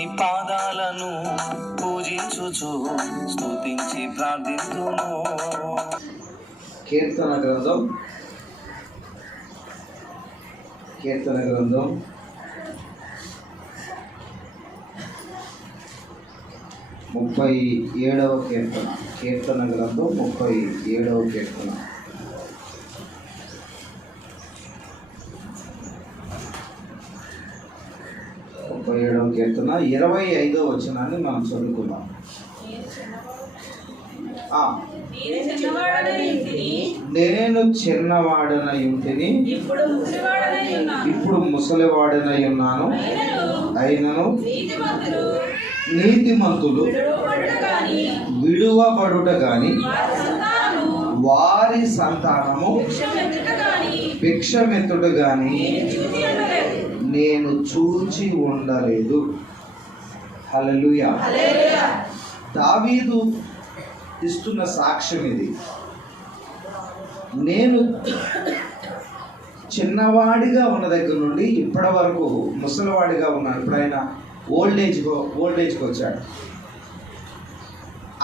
నీ పాదాలను పూజించుచు స్తుతించి ప్రార్థిస్తును. కీర్తన గ్రంథం 37వ కీర్తన. కీర్తన గ్రంథం 37వ కీర్తన. కీర్తన 25వ వచనాన్ని మనం చదువుకుందాం. నేను చిన్నవాడనై ఉంటిని, ఇప్పుడు ముసలివాడనై ఉన్నాను. అయినను నీతిమంతులు విడువబడుట గాని వారి సంతానము భిక్షమెత్తుట గాని నేను చూచి ఉండలేదు. హల్లెలూయా. దావీదు ఇస్తున్న సాక్ష్యం ఇది. నేను చిన్నవాడిగా ఉన్న దగ్గర నుండి ఇప్పటి వరకు ముసలివాడిగా ఉన్నాను. ఇప్పుడు ఆయన ఓల్డేజ్కి వచ్చాడు.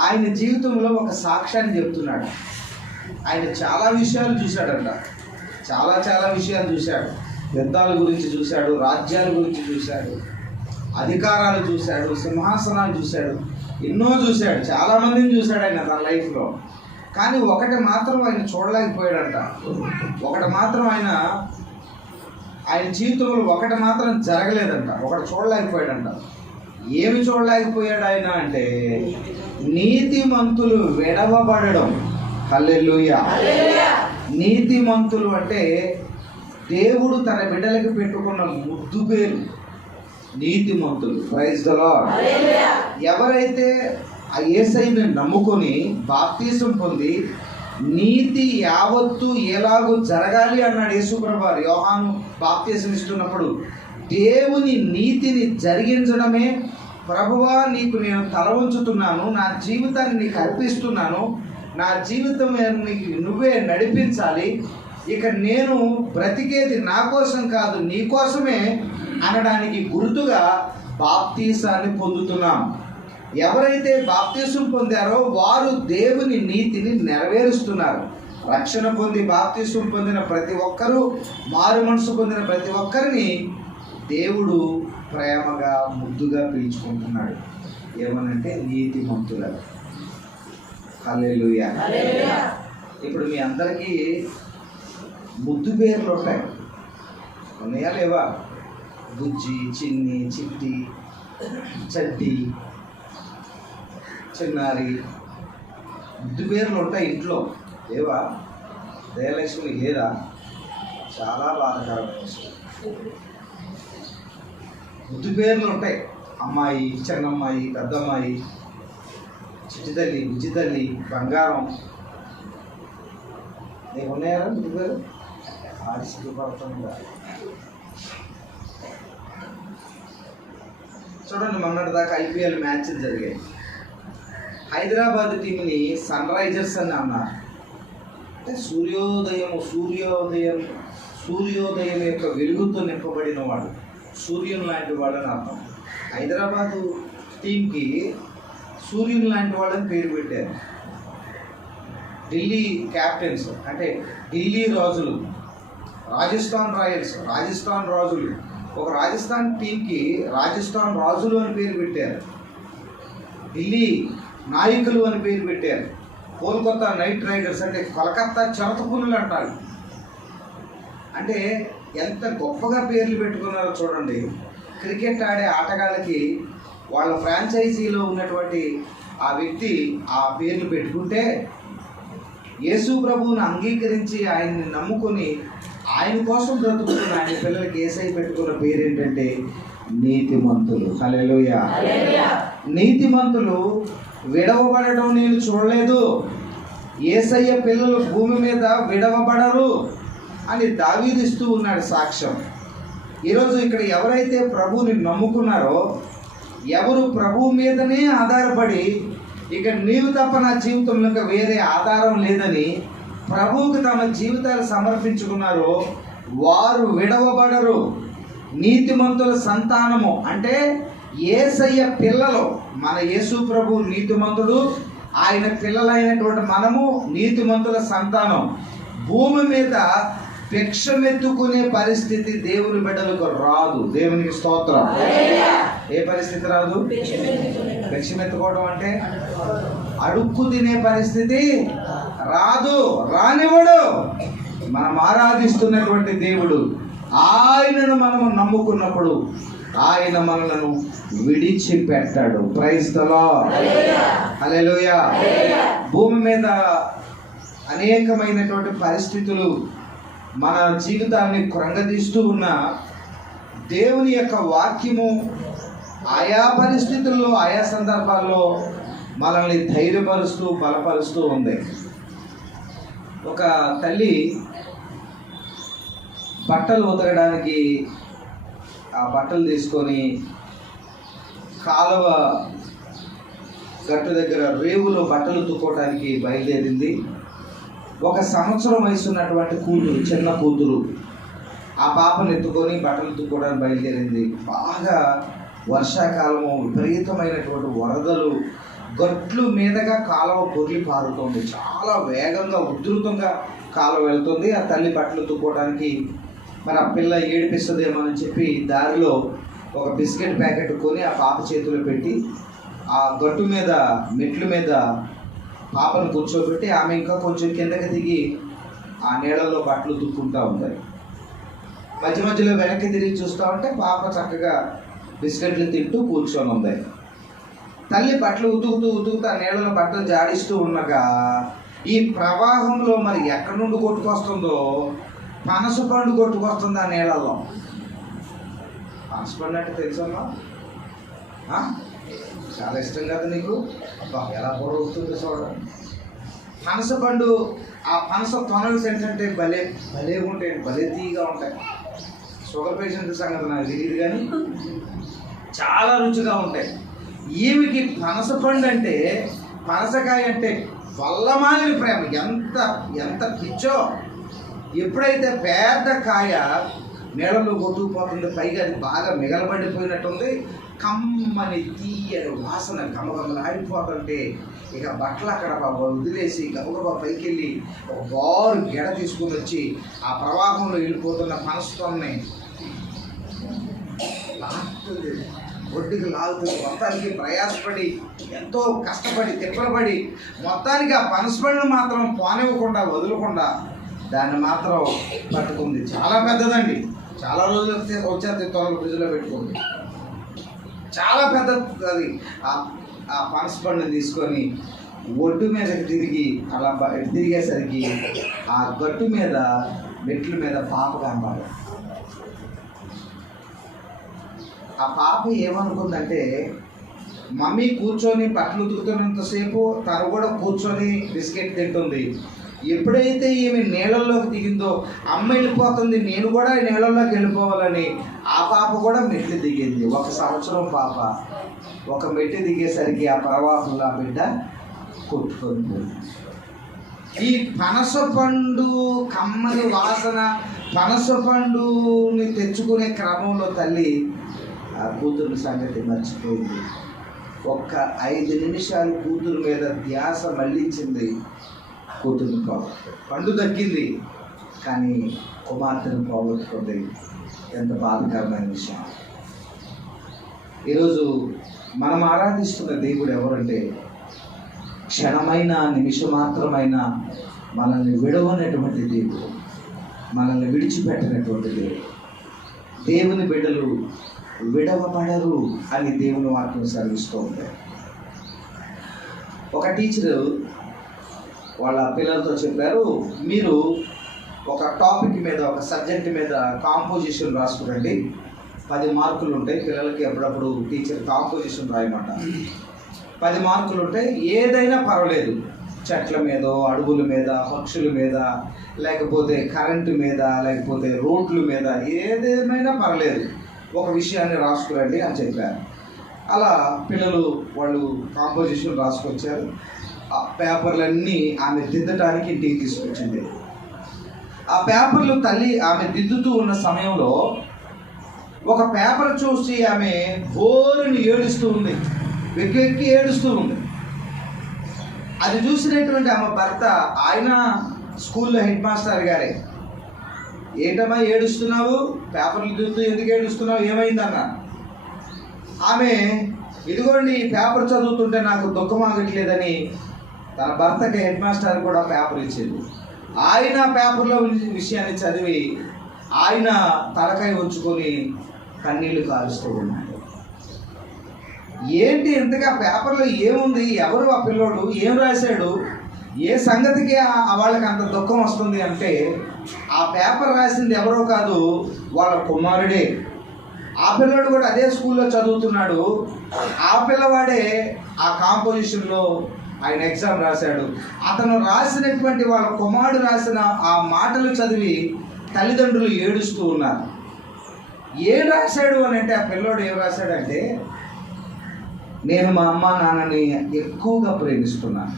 ఆయన జీవితంలో ఒక సాక్ష్యాన్ని చెప్తున్నాడు. ఆయన చాలా విషయాలు చూశాడంట. చాలా విషయాలు చూశాడు. యుద్ధాల గురించి చూశాడు, రాజ్యాల గురించి చూశాడు, అధికారాలు చూశాడు, సింహాసనాలు చూశాడు, ఎన్నో చూశాడు. చాలామందిని చూశాడు ఆయన తన లైఫ్లో. కానీ ఒకటి మాత్రం ఆయన చూడలేకపోయాడంట. ఒకటి మాత్రం ఆయన జీవితంలో ఒకటి మాత్రం జరగలేదంట. ఒకటి చూడలేకపోయాడంట. ఏమి చూడలేకపోయాడు ఆయన అంటే నీతిమంతులు విడవబడడం. హల్లెలూయా. నీతిమంతులు అంటే దేవుడు తన బిడ్డలకు పెట్టుకున్న ముద్దు పేరు నీతిమంతులు. Praise the Lord. ఎవరైతే ఆ యేసయ్యని నమ్ముకొని బాప్తిసం పొంది నీతి యావత్తు ఎలాగో జరగాలి అన్నాడు యేసుప్రభువారు. యోహాను బాప్తిసం ఇస్తున్నప్పుడు దేవుని నీతిని జరిగించడమే, ప్రభువా నీకు నేను తల వంచుతున్నాను, నా జీవితాన్ని నీకు అర్పిస్తున్నాను, నా జీవితం నీకు నువ్వే నడిపించాలి, ఇక నేను బ్రతికేది నా కోసం కాదు నీ కోసమే అనడానికి గుర్తుగా బాప్తీసాన్ని పొందుతున్నాం. ఎవరైతే బాప్తీసం పొందారో వారు దేవుని నీతిని నెరవేరుస్తున్నారు. రక్షణ పొంది బాప్తీసం పొందిన ప్రతి ఒక్కరూ, మారు మనసు పొందిన ప్రతి ఒక్కరిని దేవుడు ప్రేమగా ముద్దుగా పిలుచుకుంటున్నాడు. ఏమనంటే నీతిమంతులు. హల్లెలూయా. ఇప్పుడు మీ అందరికీ ముద్దు పేర్లు ఉంటాయి, ఉన్నాయా లేవా? బుజ్జి, చిన్ని, చిట్టి, చడ్డి, చిన్నారి, ముద్దు పేర్లు ఉంటాయి ఇంట్లో, లేవా? దయలక్ష్మి లేదా? చాలా బాధాకరమైన విషయం. ముద్దు పేర్లు ఉంటాయి. అమ్మాయి, చిన్నమ్మాయి, పెద్దమ్మాయి, చిట్టి తల్లి, బుజ్జి తల్లి, బంగారం. నీకు ఉన్నాయారా ముద్దు పేరు? ఆడిసిపడుతుందా? చూడండి, మొన్నటి దాకా ఐపీఎల్ మ్యాచ్లు జరిగాయి. హైదరాబాద్ టీంని సన్ రైజర్స్ అని అన్నారు. అంటే సూర్యోదయం యొక్క వెలుగుతో నింపబడిన వాడు, సూర్యుని లాంటి వాడని అర్థం. హైదరాబాదు టీంకి సూర్యుని లాంటి వాడని పేరు పెట్టారు. ఢిల్లీ క్యాప్టెన్స్ అంటే ఢిల్లీ రాజులు, రాజస్థాన్ రాయల్స్ రాజస్థాన్ రాజులు. ఒక రాజస్థాన్ టీంకి రాజస్థాన్ రాజులు అని పేరు పెట్టారు. ఢిల్లీ నాయకులు అని పేరు పెట్టారు. కోల్కతా నైట్ రైడర్స్ అంటే కలకత్తా చిరతపునులు అంటారు. అంటే ఎంత గొప్పగా పేర్లు పెట్టుకున్నారో చూడండి. క్రికెట్ ఆడే ఆటగాళ్ళకి వాళ్ళ ఫ్రాంచైజీలో ఉన్నటువంటి ఆ వ్యక్తి ఆ పేర్లు పెట్టుకుంటే, యేసు ప్రభువుని అంగీకరించి ఆయన్ని నమ్ముకొని ఆయన కోసం బ్రతుకుతున్న ఆయన పిల్లలకి యేసయ్య పెట్టుకున్న పేరు ఏంటంటే నీతిమంతులు. హల్లెలూయా. నీతిమంతులు విడవబడటం నేను చూడలేదు. యేసయ్య పిల్లలు భూమి మీద విడవబడరు అని దావీదు ఇస్తూ ఉన్నాడు సాక్ష్యం. ఈరోజు ఇక్కడ ఎవరైతే ప్రభువుని నమ్ముకున్నారో, ఎవరు ప్రభువు మీదనే ఆధారపడి ఇక నీవు తప్ప నా జీవితంలో ఇంకా వేరే ఆధారం లేదని ప్రభువుకు తమ జీవితాలు సమర్పించుకున్నారో వారు విడవబడరు. నీతిమంతుల సంతానము అంటే యేసయ్య పిల్లలు, మన యేసు ప్రభు నీతిమంతుడు, ఆయన పిల్లలైనటువంటి మనము నీతిమంతుల సంతానం. భూమి మీద భిక్షమెత్తుకునే పరిస్థితి దేవుని బిడ్డలకు రాదు. దేవునికి స్తోత్రం. ఏ పరిస్థితి రాదు? భిక్షమెత్తుకోవడం అంటే అడుక్కు తినే పరిస్థితి రాదు, రానివ్వడు. మనం ఆరాధిస్తున్నటువంటి దేవుడు, ఆయనను మనము నమ్ముకున్నప్పుడు ఆయన మనలను విడిచిపెట్టాడు. Praise the lord. హల్లెలూయా. భూమి మీద అనేకమైనటువంటి పరిస్థితులు మన జీవితాన్ని కృంగదీస్తూ ఉన్న దేవుని యొక్క వాక్యము ఆయా పరిస్థితుల్లో, ఆయా సందర్భాల్లో మనల్ని ధైర్యపరుస్తూ, బలపరుస్తూ ఉంది. ఒక తల్లి బట్టలు ఉతకడానికి ఆ బట్టలు తీసుకొని కాలువ గట్టు దగ్గర రేవులో బట్టలు ఉతుక్కోవడానికి బయలుదేరింది. 1 సంవత్సరం వయసు ఉన్నటువంటి కూతురు, చిన్న కూతురు, ఆ పాపను ఎత్తుకొని బట్టలు ఉతుక్కోవడానికి బయలుదేరింది. బాగా వర్షాకాలము, విపరీతమైనటువంటి వరదలు, గట్లు మీదగా కాలువ పొర్లి పారుతోంది. చాలా వేగంగా, ఉధృతంగా కాలువ వెళ్తుంది. ఆ తల్లి బట్టలు ఉతుక్కోవడానికి మరి ఆ పిల్ల ఏడిపిస్తుందేమో అని చెప్పి దారిలో ఒక బిస్కెట్ ప్యాకెట్ కొని ఆ పాప చేతిలో పెట్టి ఆ గట్టు మీద, మెట్ల మీద పాపను కూర్చోబెట్టి ఆమె ఇంకా కొంచెం కిందకి దిగి ఆ నీళ్ళలో బట్టలు ఉతుక్కుంటూ ఉంటాయి. మధ్య మధ్యలో వెనక్కి తిరిగి చూస్తూ ఉంటే పాప చక్కగా బిస్కెట్లు తింటూ కూర్చొని ఉంది. తల్లి బట్టలు ఉతుకుతూ ఆ నీళ్ళలో బట్టలు జాడిస్తూ ఉండగా ఈ ప్రవాహంలో మరి ఎక్కడి నుండి కొట్టుకొస్తుందో పనస పండు కొట్టుకొస్తుంది ఆ నీళ్ళల్లో. పనస పండు అంటే తెలుసమ్మా? చాలా ఇష్టం కదా నీకు? అబ్బా, ఎలా పొరుగుతుంది చూడండి. పనస పండు, ఆ పనస తొనలు ఏంటంటే భలే భలే ఉంటాయి, భలే తీయగా ఉంటాయి. షుగర్ పేషెంట్ సంగతి నాకు తెలియదు కానీ చాలా రుచిగా ఉంటాయి. ఈమెకి పనస పండు అంటే, పనసకాయ అంటే వల్లమాలిన ప్రేమ. ఎంత ఎంత పిచ్చో! ఎప్పుడైతే పెద్ద కాయ నీళ్ళలో కొట్టుకుపోతుంది, పైగా అది బాగా మిగలబడిపోయినట్టుంది, కమ్మని తీయని వాసన గమగమలు ఆడిపోతుంటే ఇక బట్టలు అక్కడ వదిలేసి గబగబా పైకి వెళ్ళి ఒక బారు గెడ తీసుకుని వచ్చి ఆ ప్రవాహంలో వెళ్ళిపోతున్న పనసతోనే లాగుతుంది, ఒడ్డుకి లాగుతుంది. మొత్తానికి ప్రయాసపడి, ఎంతో కష్టపడి, తిప్పలపడి మొత్తానికి ఆ పనసపండును మాత్రం పోనివ్వకుండా, వదలకుండా దాన్ని మాత్రం పట్టుకుంది. చాలా పెద్దదండి, చాలా రోజులు వచ్చేది, తొలలు ఫ్రిడ్జ్లో పెట్టుకుంది. చాలా పెద్ద అది. ఆ పనస పండుని తీసుకొని ఒడ్డు మీదకి తిరిగి అలా తిరిగేసరికి ఆ గట్టు మీద, మెట్ల మీద పాప కనబడ. ఆ పాప ఏమనుకుందంటే, మమ్మీ కూర్చొని బట్టలు ఉతుకుతున్నంతసేపు తను కూడా కూర్చొని బిస్కెట్ తింటుంది. ఎప్పుడైతే ఈమె నీళ్ళల్లోకి దిగిందో, అమ్మ వెళ్ళిపోతుంది, నేను కూడా నీళ్ళల్లోకి వెళ్ళిపోవాలని ఆ పాప కూడా మెట్లు దిగింది. 1 సంవత్సరం పాప ఒక మెట్టు దిగేసరికి ఆ ప్రవాహంలో ఆ బిడ్డ కొట్టుకొని పోయింది. ఈ పనస పండు కమ్మని వాసన, పనస పండుని తెచ్చుకునే క్రమంలో తల్లి ఆ కూతురు సంగతి మర్చిపోయింది. 5 నిమిషాలు కూతురు మీద ధ్యాస మళ్ళించింది. కూతురుని పండు దక్కింది, కానీ కుమార్తెను పోగొట్టుకుంది. ఎంత బాధాకరమైన విషయం. ఈరోజు మనం ఆరాధిస్తున్న దేవుడు ఎవరంటే, క్షణమైన, నిమిషమాత్రమైన మనల్ని విడవనటువంటి దేవుడు, మనల్ని విడిచిపెట్టినటువంటి దేవుడు. దేవుని బిడ్డలు విడవబడరు అని దేవుని వాక్యం సెలవిస్తూ ఉంటాయి. ఒక టీచరు వాళ్ళ పిల్లలతో చెప్పారు, మీరు ఒక టాపిక్ మీద, ఒక సబ్జెక్ట్ మీద కాంపోజిషన్ రాసుకురండి, 10 మార్కులు ఉంటాయి. పిల్లలకి అప్పుడప్పుడు టీచర్ కాంపోజిషన్ రాయమాట. 10 మార్కులు ఉంటాయి. ఏదైనా పర్వాలేదు, చెట్ల మీద, అడవుల మీద, పక్షుల మీద, లేకపోతే కరెంటు మీద, లేకపోతే రోడ్ల మీద, ఏదేమైనా పర్లేదు, ఒక విషయాన్ని రాసుకురండి అని చెప్పారు. అలా పిల్లలు వాళ్ళు కాంపోజిషన్ రాసుకొచ్చారు. ఆ పేపర్లన్నీ ఆమె దిద్దటానికి ఇంటికి తీసుకొచ్చింది. ఆ పేపర్లు తల్లి ఆమె దిద్దుతూ ఉన్న సమయంలో ఒక పేపర్ చూసి ఆమె బోరుని ఏడుస్తూ ఉంది, వెక్కి వెక్కి ఏడుస్తూ ఉంది. అది చూసినటువంటి ఆమె భర్త, ఆయన స్కూల్లో హెడ్ మాస్టర్ గారే, ఏంటమ్మా ఏడుస్తున్నావు, పేపర్లు చూస్తూ ఎందుకు ఏడుస్తున్నావు, ఏమైందన్న. ఆమె ఇదిగోండి ఈ పేపర్ చదువుతుంటే నాకు దుఃఖం ఆగట్లేదని తన భర్తకి హెడ్ మాస్టర్ కూడా పేపర్ ఇచ్చింది. ఆయన పేపర్లో విషయాన్ని చదివి ఆయన తలకాయ ఉంచుకొని కన్నీళ్లు కారుస్తూ ఉన్నాడు. ఏంటి ఇంతగా పేపర్లో ఏముంది, ఎవరు ఆ పిల్లోడు, ఏం రాశాడు, ఏ సంగతికి వాళ్ళకి అంత దుఃఖం వస్తుంది అంటే ఆ పేపర్ రాసింది ఎవరో కాదు, వాళ్ళ కుమారుడే. ఆ పిల్లోడు కూడా అదే స్కూల్లో చదువుతున్నాడు. ఆ పిల్లవాడే ఆ కాంపోజిషన్లో ఆయన ఎగ్జామ్ రాశాడు. అతను రాసినటువంటి వాళ్ళ కుమారుడు రాసిన ఆ మాటలు చదివి తల్లిదండ్రులు ఏడుస్తూ ఉన్నారు. ఏం రాశాడు అని అంటే, ఆ పిల్లోడు ఏం రాశాడంటే, నేను మా అమ్మ నాన్నని ఎక్కువగా ప్రేమిస్తున్నాను.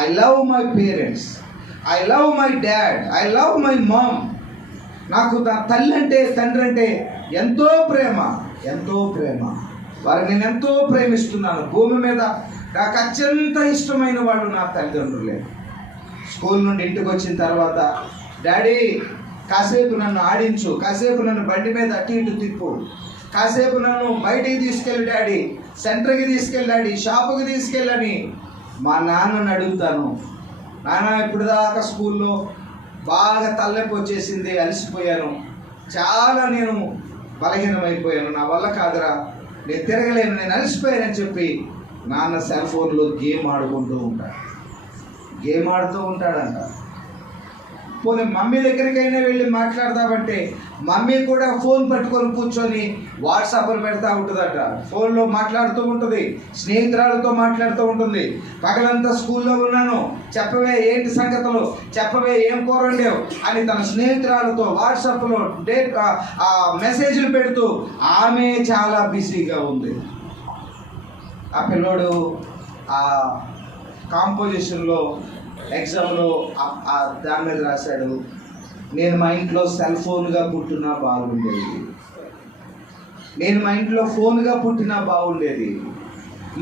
I love my parents, I love my dad, I love my mom. నాకు నా తల్లి అంటే తండ్రి అంటే ఎంతో ప్రేమ, ఎంతో ప్రేమ. వారిని నేను ఎంతో ప్రేమిస్తున్నాను. భూమి మీద నాకు అత్యంత ఇష్టమైన వాళ్ళు నా తల్లిదండ్రులే. స్కూల్ నుండి ఇంటికి వచ్చిన తర్వాత, డాడీ కాసేపు నన్ను ఆడించు, కాసేపు నన్ను బండి మీద అటు ఇటు తిప్పు, కాసేపు నన్ను బయటికి తీసుకెళ్ళి డాడీ, సెంటర్కి తీసుకెళ్ళి డాడీ, షాపుకి తీసుకెళ్ళని మా నాన్నని అడుగుతాను. నాన్న ఇప్పుడు దాకా స్కూల్లో బాగా తలనొప్పి వచ్చేసింది, అలసిపోయాను, చాలా నేను బలహీనమైపోయాను, నా వల్ల కాదురా, నేను తిరగలేను, నేను అలసిపోయానని చెప్పి నాన్న సెల్ ఫోన్లో గేమ్ ఆడుకుంటూ ఉంటాడు. గేమ్ ఆడుతూ ఉంటాడంట. పోనీ మమ్మీ దగ్గరికైనా వెళ్ళి మాట్లాడదామంటే మమ్మీ కూడా ఫోన్ పట్టుకొని కూర్చొని వాట్సాప్లు పెడతా ఉంటుందట. ఫోన్లో మాట్లాడుతూ ఉంటుంది, స్నేహితురాలతో మాట్లాడుతూ ఉంటుంది. పగలంతా స్కూల్లో ఉన్నాను, చెప్పవే ఏంటి సంగతులు, చెప్పవే ఏం కూర వండావు అని తన స్నేహితురాలతో వాట్సాప్లో మెసేజ్లు పెడుతూ ఆమె చాలా బిజీగా ఉంది. ఆ పిల్లోడు ఆ కాంపోజిషన్లో ఎగ్జామ్లో దాని మీద రాశాడు, నేను మా ఇంట్లో సెల్ ఫోన్గా పుట్టినా బాగుండేది, నేను మా ఇంట్లో ఫోన్గా పుట్టినా బాగుండేది,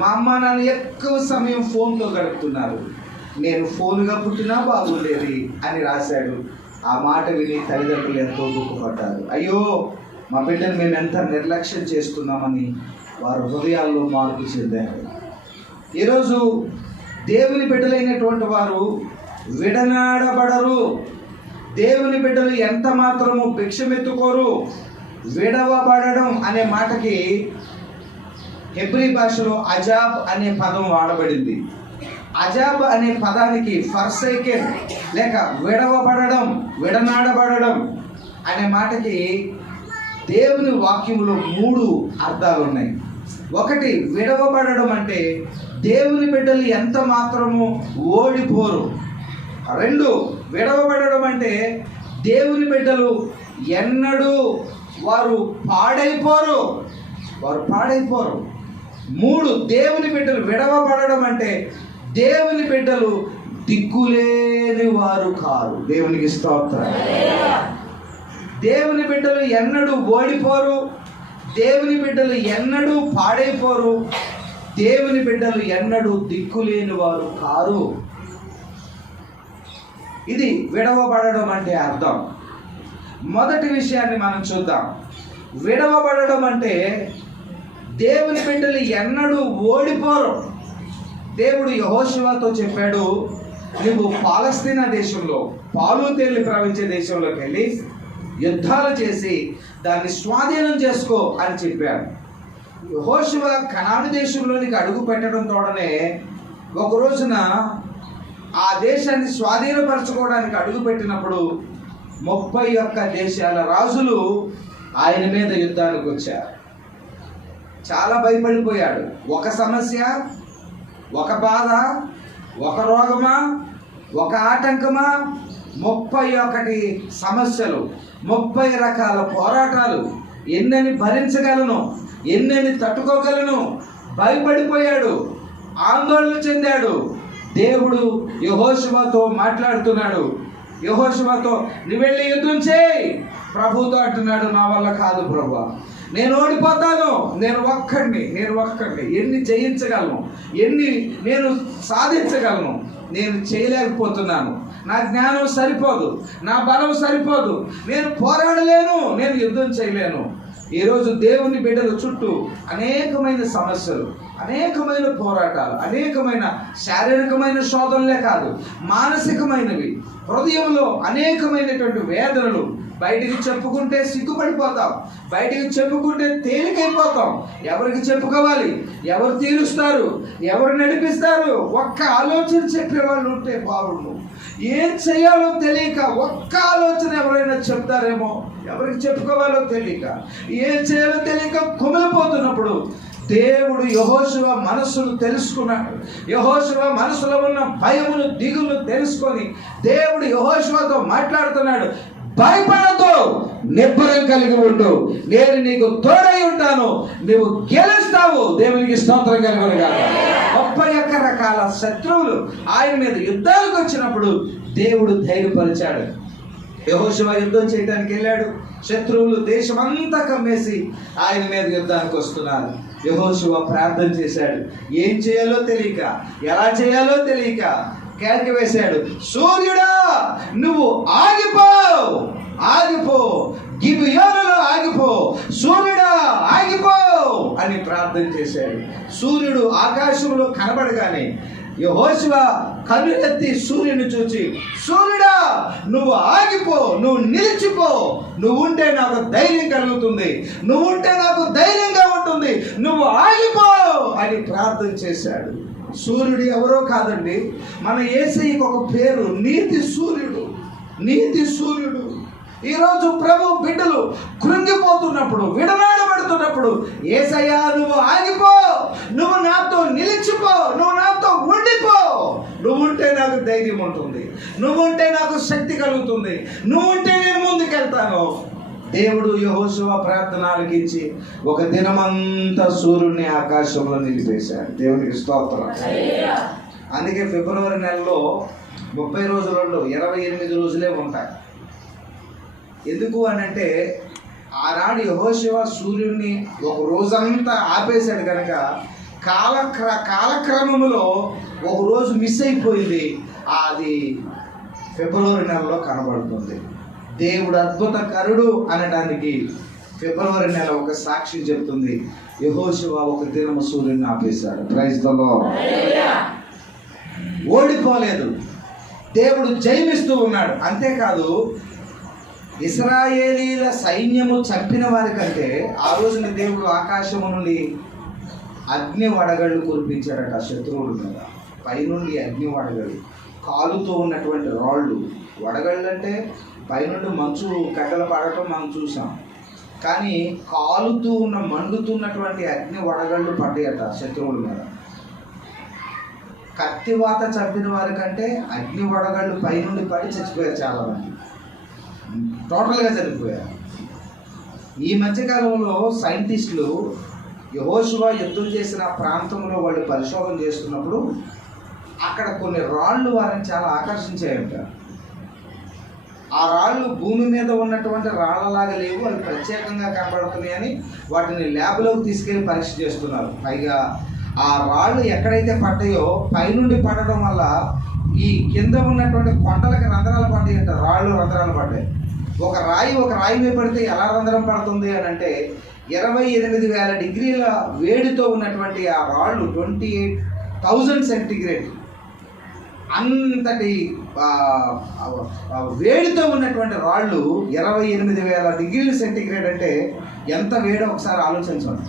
మా అమ్మ నాన్న ఎక్కువ సమయం ఫోన్తో గడుపుతున్నారు, నేను ఫోన్గా పుట్టినా బాగుండేది అని రాశాడు. ఆ మాట విని తల్లిదండ్రులు ఎంతో దుఃఖపడ్డారు. అయ్యో మా బిడ్డను మేము ఎంత నిర్లక్ష్యం చేస్తున్నామని వారు హృదయాల్లో మార్పు చెందారు. ఈరోజు దేవుని బిడ్డలైనటువంటి వారు విడనాడబడరు. దేవుని బిడ్డలు ఎంత మాత్రము భిక్షమెత్తుకోరు. విడవబడడం అనే మాటకి హెబ్రీ భాషలో అజాబ్ అనే పదం వాడబడింది. అజాబ్ అనే పదానికి ఫర్సైకెన్ లేక విడవబడడం, విడనాడబడడం అనే మాటకి దేవుని వాక్యములో 3 అర్థాలు ఉన్నాయి. ఒకటి, విడవబడడం అంటే దేవుని బిడ్డలు ఎంత మాత్రము ఓడిపోరు. 2, విడవబడడం అంటే దేవుని బిడ్డలు ఎన్నడూ వారు పాడైపోరు, వారు పాడైపోరు. 3, దేవుని బిడ్డలు విడవబడడం అంటే దేవుని బిడ్డలు దిక్కులేని వారు కారు. దేవునికి స్తోత్రం. దేవుని బిడ్డలు ఎన్నడూ ఓడిపోరు, దేవుని బిడ్డలు ఎన్నడూ పాడైపోరు, దేవుని బిడ్డలు ఎన్నడూ దిక్కులేని వారు కారు. ఇది విడవబడడం అంటే అర్థం. మొదటి విషయాన్ని మనం చూద్దాం. విడవబడడం అంటే దేవుని బిడ్డలు ఎన్నడూ ఓడిపోరు. దేవుడు యెహోషువతో చెప్పాడు, నువ్వు పాలస్తీనా దేశంలో, పాలు తేలి ప్రవహించే దేశంలోకి వెళ్ళి యుద్ధాలు చేసి దాన్ని స్వాధీనం చేసుకో అని చెప్పాడు. యెహోషువ కనాను దేశంలోనికి అడుగు పెట్టడం తోడనే ఒక రోజున ఆ దేశాన్ని స్వాధీనపరచుకోవడానికి అడుగు పెట్టినప్పుడు 31 దేశాల రాజులు ఆయన మీద యుద్ధానికి వచ్చారు. చాలా భయపడిపోయాడు. ఒక సమస్య, ఒక బాధ, ఒక రోగమా, ఒక ఆటంకమా, 31 సమస్యలు, 30 రకాల పోరాటాలు. ఎన్నని భరించగలను, ఎన్నని తట్టుకోగలను, భయపడిపోయాడు, ఆందోళన చెందాడు. దేవుడు యెహోషువతో మాట్లాడుతున్నాడు. యెహోషువతో, నువ్వు వెళ్ళి యుద్ధం చేయి, ప్రభుతో అంటున్నాడు, నా వల్ల కాదు ప్రభువా, నేను ఓడిపోతాను, నేను ఒక్కడిని ఎన్ని జయించగలను, ఎన్ని నేను సాధించగలను, నేను చేయలేకపోతున్నాను, నా జ్ఞానం సరిపోదు, నా బలం సరిపోదు, నేను పోరాడలేను, నేను యుద్ధం చేయలేను. ఈరోజు దేవుని బిడ్డల చుట్టూ అనేకమైన సమస్యలు, అనేకమైన పోరాటాలు, అనేకమైన శారీరకమైన శోధనలే కాదు, మానసికమైనవి, హృదయంలో అనేకమైనటువంటి వేదనలు. బయటికి చెప్పుకుంటే సిగ్గుపడిపోతాం, బయటికి చెప్పుకుంటే తేలికైపోతాం. ఎవరికి చెప్పుకోవాలి, ఎవరు తీరుస్తారు, ఎవరు నడిపిస్తారు? ఒక్క ఆలోచన చెప్పేవాళ్ళు ఉంటే బాగుండు. ఏం చేయాలో తెలియక ఒక్క ఆలోచన ఎవరైనా చెప్తారేమో, ఎవరికి చెప్పుకోవాలో తెలియక, ఏం చేయాలో తెలియక కుమిలిపోతున్నప్పుడు దేవుడు యెహోషువ మనస్సును తెలుసుకున్నాడు. యెహోషువ మనసులో ఉన్న భయమును, దిగులు తెలుసుకొని దేవుడు యెహోషువతో మాట్లాడుతున్నాడు. భయపడతో, నిబ్బరం కలిగి ఉండు, నేను నీకు తోడై ఉంటాను, నువ్వు గెలుస్తావు. దేవునికి స్తోత్రం కలుగునుగాక. 31 రకాల శత్రువులు ఆయన మీద యుద్ధాలకు వచ్చినప్పుడు దేవుడు ధైర్యపరిచాడు. యెహోషువ యుద్ధం చేయడానికి వెళ్ళాడు. శత్రువులు దేశమంతా కమ్మేసి ఆయన మీద యుద్ధానికి వస్తున్నారు. యెహోషువ ప్రార్థన చేశాడు. ఏం చేయాలో తెలియక, ఎలా చేయాలో తెలియక కేక వేశాడు. సూర్యుడా, నువ్వు ఆగిపో, గిబియోనులో ఆగిపో, సూర్యుడా ఆగిపో అని ప్రార్థన చేశాడు. సూర్యుడు ఆకాశంలో కనబడగానే యెహోషువ కన్నులెత్తి సూర్యుని చూచి, సూర్యుడా నువ్వు ఆగిపో, నువ్వు నిలిచిపో, నువ్వుంటే నాకు ధైర్యం కలుగుతుంది, నువ్వుంటే నాకు ధైర్యంగా ఉంటుంది, నువ్వు ఆగిపో అని ప్రార్థన చేశాడు. సూర్యుడు ఎవరో కాదండి, మన యేసయ్యకి ఒక పేరు, నీతి సూర్యుడు. ఈరోజు ప్రభు బిడ్డలు కృంగిపోతున్నప్పుడు, విడనాడబడుతున్నప్పుడు, యేసయ్యా నువ్వు ఆగిపో, నువ్వు నాతో నిలిచిపో, నువ్వు నాతో ఉండిపో, నువ్వుంటే నాకు ధైర్యం ఉంటుంది, నువ్వుంటే నాకు శక్తి కలుగుతుంది, నువ్వుంటే నేను ముందుకెళ్తాను. దేవుడు యెహోషువ ప్రార్థన ఆలకించి ఒక దినమంతా సూర్యుడిని ఆకాశంలో నిలిపేశాడు. దేవునికి స్తోత్రం. అందుకే ఫిబ్రవరి నెలలో 30 రోజులలో 28 రోజులే ఉంటాయి. ఎందుకు అని అంటే ఆనాడు యెహోషువ సూర్యుడిని ఒక రోజంతా ఆపేశాడు కనుక కాలక్రమంలో ఒక రోజు మిస్ అయిపోయింది. అది ఫిబ్రవరి నెలలో కనబడుతుంది. దేవుడు అద్భుతకరుడు అనడానికి ఫిబ్రవరి నెల ఒక సాక్షి చెప్తుంది. యెహోషువ ఒక దినము సూర్యుడిని ఆపేశాడు. Praise the lord. ఓడిపోలేదు, దేవుడు జయమిస్తూ ఉన్నాడు. అంతేకాదు, ఇశ్రాయేలీల సైన్యము చంపిన వారి కంటే ఆ రోజున దేవుడు ఆకాశము నుండి అగ్ని వడగళ్ళు కురిపించాడట శత్రువుల మీద. పైనుండి అగ్ని వడగళ్ళు, కాలుతో ఉన్నటువంటి రాళ్ళు. వడగళ్ళు అంటే పైనుండి మంచు కట్టలు పడటం మనం చూసాం, కానీ కాలుతూ ఉన్న మండుతున్నటువంటి అగ్ని వడగళ్ళు పడ్డాయట శత్రువుల మీద. కత్తివాత చంపిన వారి కంటే అగ్ని వడగళ్ళు పైనుండి పడి చచ్చిపోయారు చాలామంది, టోటల్గా చనిపోయారు. ఈ మధ్యకాలంలో సైంటిస్టులు యెహోషువ యుద్ధం చేసిన ప్రాంతంలో వాళ్ళు పరిశోధన చేస్తున్నప్పుడు అక్కడ కొన్ని రాళ్ళు వారిని చాలా ఆకర్షించాయంట. ఆ రాళ్ళు భూమి మీద ఉన్నటువంటి రాళ్ళలాగా లేవు, అవి ప్రత్యేకంగా కనబడుతున్నాయని వాటిని ల్యాబ్లోకి తీసుకెళ్ళి పరీక్ష చేస్తున్నారు. పైగా ఆ రాళ్ళు ఎక్కడైతే పడ్డాయో పైనుండి పడడం వల్ల ఈ కింద ఉన్నటువంటి కొండలకి రంధ్రాలు పడ్డాయంట, రాళ్ళు రంధ్రాలు పడ్డాయి. ఒక రాయి మీద పడితే ఎలా రంధ్రం పడుతుంది అని అంటే 28,000 డిగ్రీల వేడితో ఉన్నటువంటి ఆ రాళ్ళు 28,000 సెంటిగ్రేడ్ అంతటి వేడితో ఉన్నటువంటి రాళ్ళు 28,000 డిగ్రీల సెంటిగ్రేడ్ అంటే ఎంత వేడో ఒకసారి ఆలోచించండి.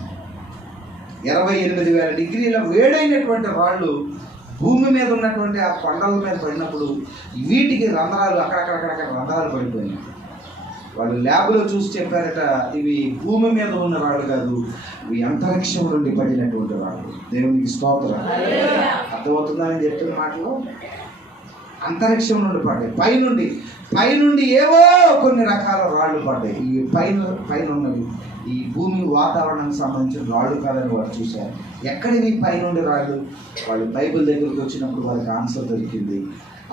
28,000 డిగ్రీల వేడైనటువంటి రాళ్ళు భూమి మీద ఉన్నటువంటి ఆ కొండల మీద పడినప్పుడు వీటికి రంధ్రాలు అక్కడక్కడ రంధ్రాలు పడిపోయినాయి. వాళ్ళు ల్యాబ్లో చూసి చెప్పారట, ఇవి భూమి మీద ఉన్న రాళ్ళు కాదు, ఇవి అంతరిక్షం నుండి పడినటువంటి రాళ్ళు. దేవునికి స్తోత్రం. అర్థమవుతుందని చెప్తున్న మాటలో అంతరిక్షం నుండి పడ్డాయి, పైనుండి ఏవో కొన్ని రకాల రాళ్ళు పడ్డాయి. ఈ పైన ఉన్నవి ఈ భూమి వాతావరణానికి సంబంధించిన రాళ్ళు కాదని వారు చూశారు. ఎక్కడివి పైనుండి రాళ్ళు? వాళ్ళు బైబిల్ దగ్గరికి వచ్చినప్పుడు వారికి ఆన్సర్ దొరికింది.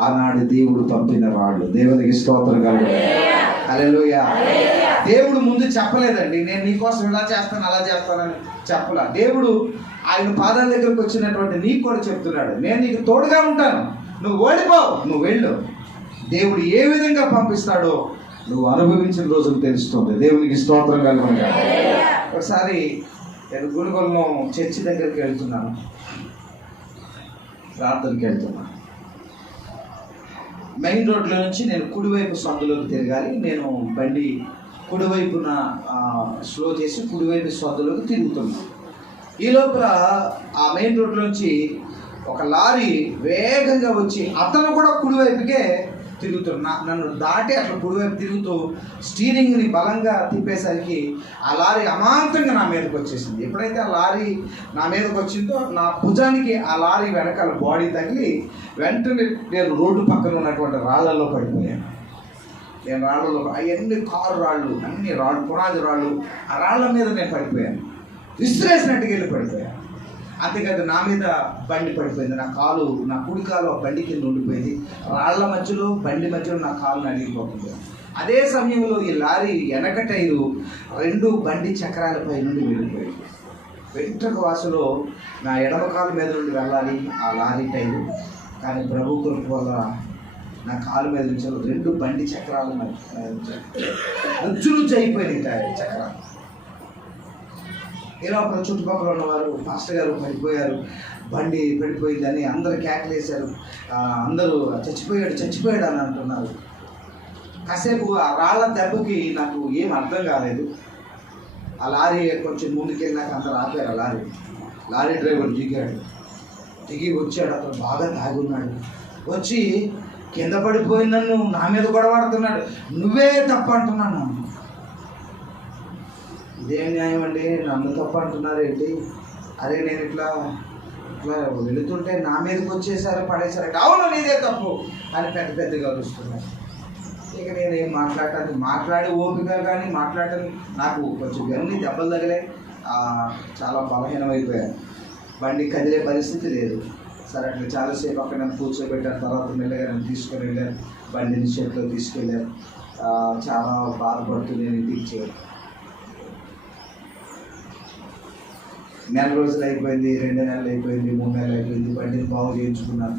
ఆనాడు దేవుడు పంపిన రాళ్ళు. దేవునికి స్తోత్రం కలుగును. హల్లెలూయా. దేవుడు ముందు చెప్పలేదండి, నేను నీకోసం ఇలా చేస్తాను అలా చేస్తానని చెప్పలా. దేవుడు ఆయన పాదాల దగ్గరకు వచ్చినటువంటి నీకు కూడా చెప్తున్నాడు, నేను నీకు తోడుగా ఉంటాను, నువ్వు ఓడిపోవు, నువ్వు వెళ్ళు. దేవుడు ఏ విధంగా పంపిస్తాడో నువ్వు అనుభవించిన రోజులు తెలుస్తుంది. దేవునికి స్తోత్రం కలుగును. ఒకసారి నేను గుడిగొల్లో చర్చి దగ్గరికి వెళ్తున్నాను, ప్రార్థనకి వెళ్తున్నాను. మెయిన్ రోడ్లో నుంచి నేను కుడివైపు సందులోకి తిరగాలి. నేను బండి కుడివైపున స్లో చేసి కుడివైపు సందులోకి తిరుగుతున్నాను. ఈ లోపల ఆ మెయిన్ రోడ్లోంచి ఒక లారీ వేగంగా వచ్చి అతను కూడా కుడివైపుకే తిరుగుతున్నా, నన్ను దాటి అట్లా కుడివైపు తిరుగుతూ స్టీరింగ్ని బలంగా తిప్పేసరికి ఆ లారీ అమాంతంగా నా మీదకి వచ్చేసింది. ఎప్పుడైతే ఆ లారీ నా మీదకి వచ్చిందో నా భుజానికి ఆ లారీ వెనకాల బాడీ తగిలి వెంటనే నేను రోడ్డు పక్కన ఉన్నటువంటి రాళ్లలో పడిపోయాను. నేను రాళ్ళలో అవన్నీ కారు రాళ్ళు, అన్ని రాళ్ళు, పునాది రాళ్ళు, ఆ రాళ్ల మీద నేను పడిపోయాను. విసిరేసినట్టుగా వెళ్ళి పడిపోయాను. అంతేకాదు నా మీద బండి పడిపోయింది. నా కాలు, నా కుడి కాలు ఆ బండి కింద ఉండిపోయింది. రాళ్ల మధ్యలో బండి మధ్యలో నా కాలు నలిగిపోతుంది. అదే సమయంలో ఈ లారీ వెనక టైరు 2 బండి చక్రాలపై నుండి వెళ్ళిపోయింది. వెంట్రుక వాసులో నా ఎడమ కాలు మీద నుండి వెళ్ళాలి ఆ లారీ టైరు, కానీ ప్రభు కృప వల్ల నా కాలు మీద నుంచి 2 బండి చక్రాలు నుంచి అయిపోయినాయి టైర్ చక్రాలు. ఇలా చుట్టుపక్కల ఉన్నవారు, పాస్టర్ గారు పడిపోయారు, బండి పడిపోయిందని అందరు కేకలేశారు. అందరూ చచ్చిపోయాడు అని అంటున్నారు. కాసేపు ఆ రాళ్ళ దెబ్బకి నాకు ఏం అర్థం కాలేదు. ఆ లారీ కొంచెం ముందుకెళ్ళినాక అందరు ఆపారు. లారీ డ్రైవర్ దిగి వచ్చాడు. అతను బాగా తాగున్నాడు. వచ్చి కింద పడిపోయి నన్ను నా మీద గొడవాడుతున్నాడు. నువ్వే తప్పు అంటున్నాను. ఇదేం న్యాయం అండి, నన్ను తప్పు అంటున్నారు ఏంటి? అరే నేను ఇట్లా వెళుతుంటే నా మీదకి వచ్చేసారు, పడేసారంటే అవును నీదే తప్పు అని పెద్దగా అరుస్తున్నారు. ఇక నేనేం మాట్లాడి ఓపిక కానీ మాట్లాడటం నాకు కొంచెం గన్ని దెబ్బలు తగిలే, చాలా బలహీనమైపోయాను. బండి కదిలే పరిస్థితి లేదు. సరే అట్లా చాలాసేపు అక్కడ నన్ను కూర్చోబెట్టాను. తర్వాత మెల్లగా నన్ను తీసుకొని వెళ్ళాను, బండిని షెడ్లో తీసుకెళ్ళాను. చాలా బాధపడుతూ నేను ఇంటికి చేయాలి. నెల రోజులు అయిపోయింది, 2 నెలలు అయిపోయింది, 3 నెలలు అయిపోయింది. బండిని బాగు చేయించుకున్నాను.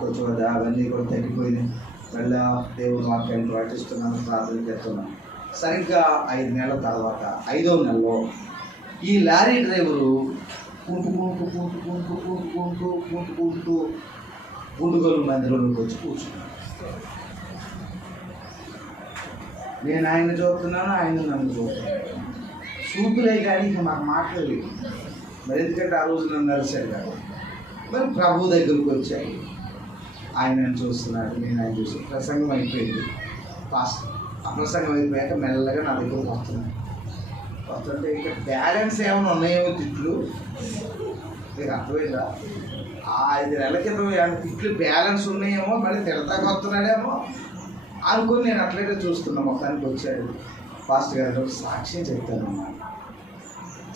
కొంచెం అవన్నీ కూడా తగ్గిపోయినాయి. మళ్ళీ దేవుని వాక్యాన్ని ప్రకటిస్తున్నాను, ప్రార్థన చేస్తున్నాను. సరిగ్గా 5 నెలల తర్వాత 5వ నెలలో ఈ లారీ డ్రైవరు కుంటూ గుండుగోలు మందిరంలోకి వచ్చి కూర్చున్నాడు. నేను ఆయన చూస్తున్నాను, ఆయన నన్ను చూస్తున్నాను. చూపులే కానీ ఇక మాకు మాట్లాడలేదు. మరి ఎందుకంటే ఆ రోజు నన్ను కలిశాడు కదా. మరి ప్రభు దగ్గరకు వచ్చాయి. ఆయన నన్ను చూస్తున్నాడు, నేను ఆయన చూసి ప్రసంగం అయిపోయింది. ఆ ప్రసంగం అయిపోయాక మెల్లగా నా దగ్గరకు వస్తున్నాను. వస్తుంటే ఇక బ్యాలెన్స్ ఏమైనా ఉన్నాయేమో తిట్లు. మీకు అర్థమైందా? 5 నెలల క్రితం ఏమైనా తిట్లు బ్యాలెన్స్ ఉన్నాయేమో, మళ్ళీ తిడతాక వస్తున్నాడేమో అనుకుని నేను అట్లయితే చూస్తున్నా. మొత్తానికి వచ్చాడు. పాస్టర్ గారు సాక్ష్యం చెప్తానమ్మా,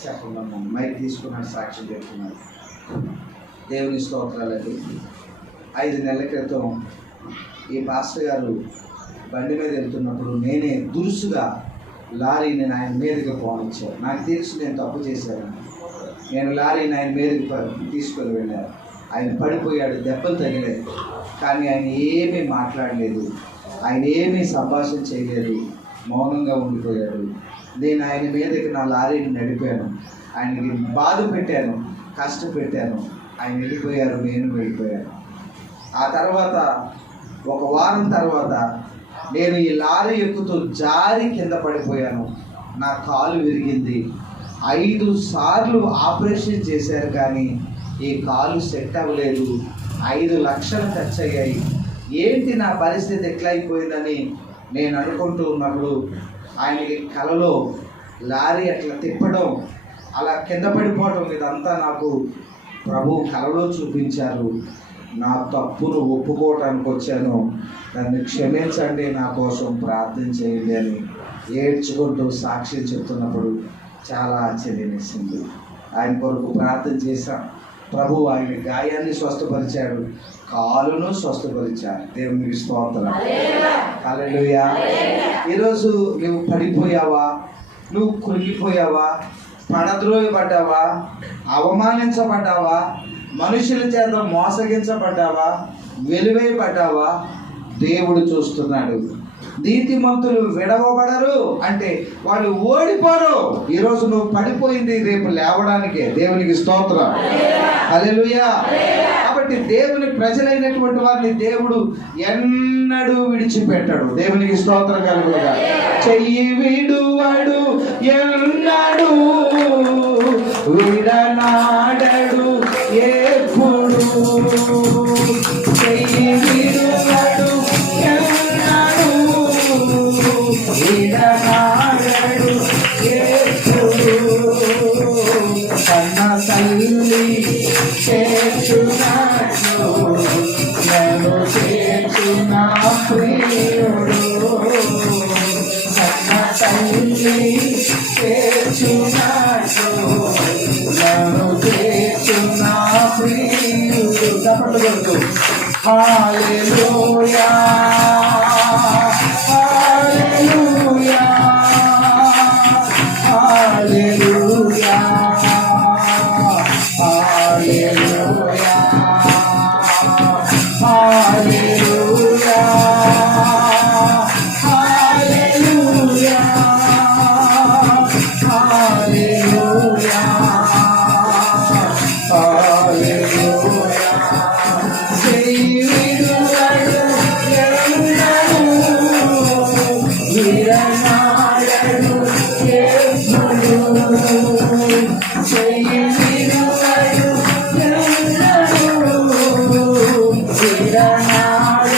చెప్పండి మైక్ తీసుకున్నాడు, సాక్ష్యం చెప్తున్నాడు. దేవుని స్తోత్రాలండి. 5 నెలల క్రితం ఈ పాస్టర్ గారు బండి మీద వెళ్తున్నప్పుడు నేనే దురుసుగా లారీని ఆయన మీదకి పోనిచ్చాను. నాకు తెలుసు నేను తప్పు చేశాను. నేను లారీని ఆయన మీదకి తీసుకొని వెళ్ళాను. ఆయన పడిపోయాడు, దెబ్బలు తగిలాయి. కానీ ఆయన ఏమీ మాట్లాడలేదు, ఆయన ఏమీ సంభాషణ చేయలేదు, మౌనంగా ఉండిపోయాడు. నేను ఆయన మీదకి నా లారీని నడిపాను, ఆయనకి బాధ పెట్టాను, కష్టపెట్టాను. ఆయన వెళ్ళిపోయారు, నేను వెళ్ళిపోయాను. ఆ తర్వాత 1 వారం తర్వాత నేను ఈ లారీ ఎక్కుతూ జారి కింద పడిపోయాను. నా కాలు విరిగింది. 5 సార్లు ఆపరేషన్ చేశారు కానీ ఈ కాలు సెట్ అవ్వలేదు. 5 లక్షలు ఖర్చు అయ్యాయి. ఏంటి నా పరిస్థితి ఎట్లా అయిపోయిందని నేను అనుకుంటూ ఉన్నప్పుడు ఆయనకి కలలో లారీ అట్లా తిప్పడం, అలా కింద పడిపోవడం, ఇదంతా నాకు ప్రభు కలలో చూపించారు. నా తప్పును ఒప్పుకోవటానికి వచ్చాను, నన్ను క్షమించండి, నా కోసం ప్రార్థన చేయండి అని ఏడ్చుకుంటూ సాక్ష్యం చెప్తున్నప్పుడు చాలా ఆశ్చర్యం వేసింది. ఆయన కొరకు ప్రార్థన చేశాం. ప్రభు ఆయన గాయాన్ని స్వస్థపరిచాడు, కాలును స్వస్థపరిచాడు. దేవునికి స్తోత్రం. హల్లెలూయా. ఈరోజు నువ్వు పడిపోయావా, నువ్వు కృంగిపోయావా, పడద్రోయబడ్డావా, అవమానించబడ్డావా, మనుషుల చేత మోసగించబడ్డావా, వెలివేయబడ్డావా, దేవుడు చూస్తున్నాడు. నీతిమంతులు విడవబడరు అంటే వాళ్ళు ఓడిపోరు. ఈరోజు నువ్వు పడిపోయింది రేపు లేవడానికే. దేవునికి స్తోత్రం. హల్లెలూయా. కాబట్టి దేవుని ప్రజలైనటువంటి వారిని దేవుడు ఎన్నడూ విడిచిపెట్టాడు. దేవునికి స్తోత్రం కలుగుగా. చెయ్యి విడువడు ఎన్నడు, విడనాడడు ఎప్పుడు. చెయ్యి విడువడు ఎన్నడు, విడనాడడు ఎప్పుడు. కన్న తల్లి చేర్చున్నాడు, నన్ను చేర్చున్న ప్రియుడు. కన్న తల్లి చేర్చున్నాడు, నన్ను చేర్చున్న ప్రియుడు. చప్పట్లు కొడుతూ హల్లెలూయా, హల్లెలూయా, హల్లెలూయా, హల్లెలూయా, హల్లెలూయా, హల్లెలూయా, హల్లెలూయా, హల్లెలూయా. దేవుడు ఎన్నడూ విడనాడడు ఎప్పుడు. దేవుడు ఎన్నడూ విడనాడడు.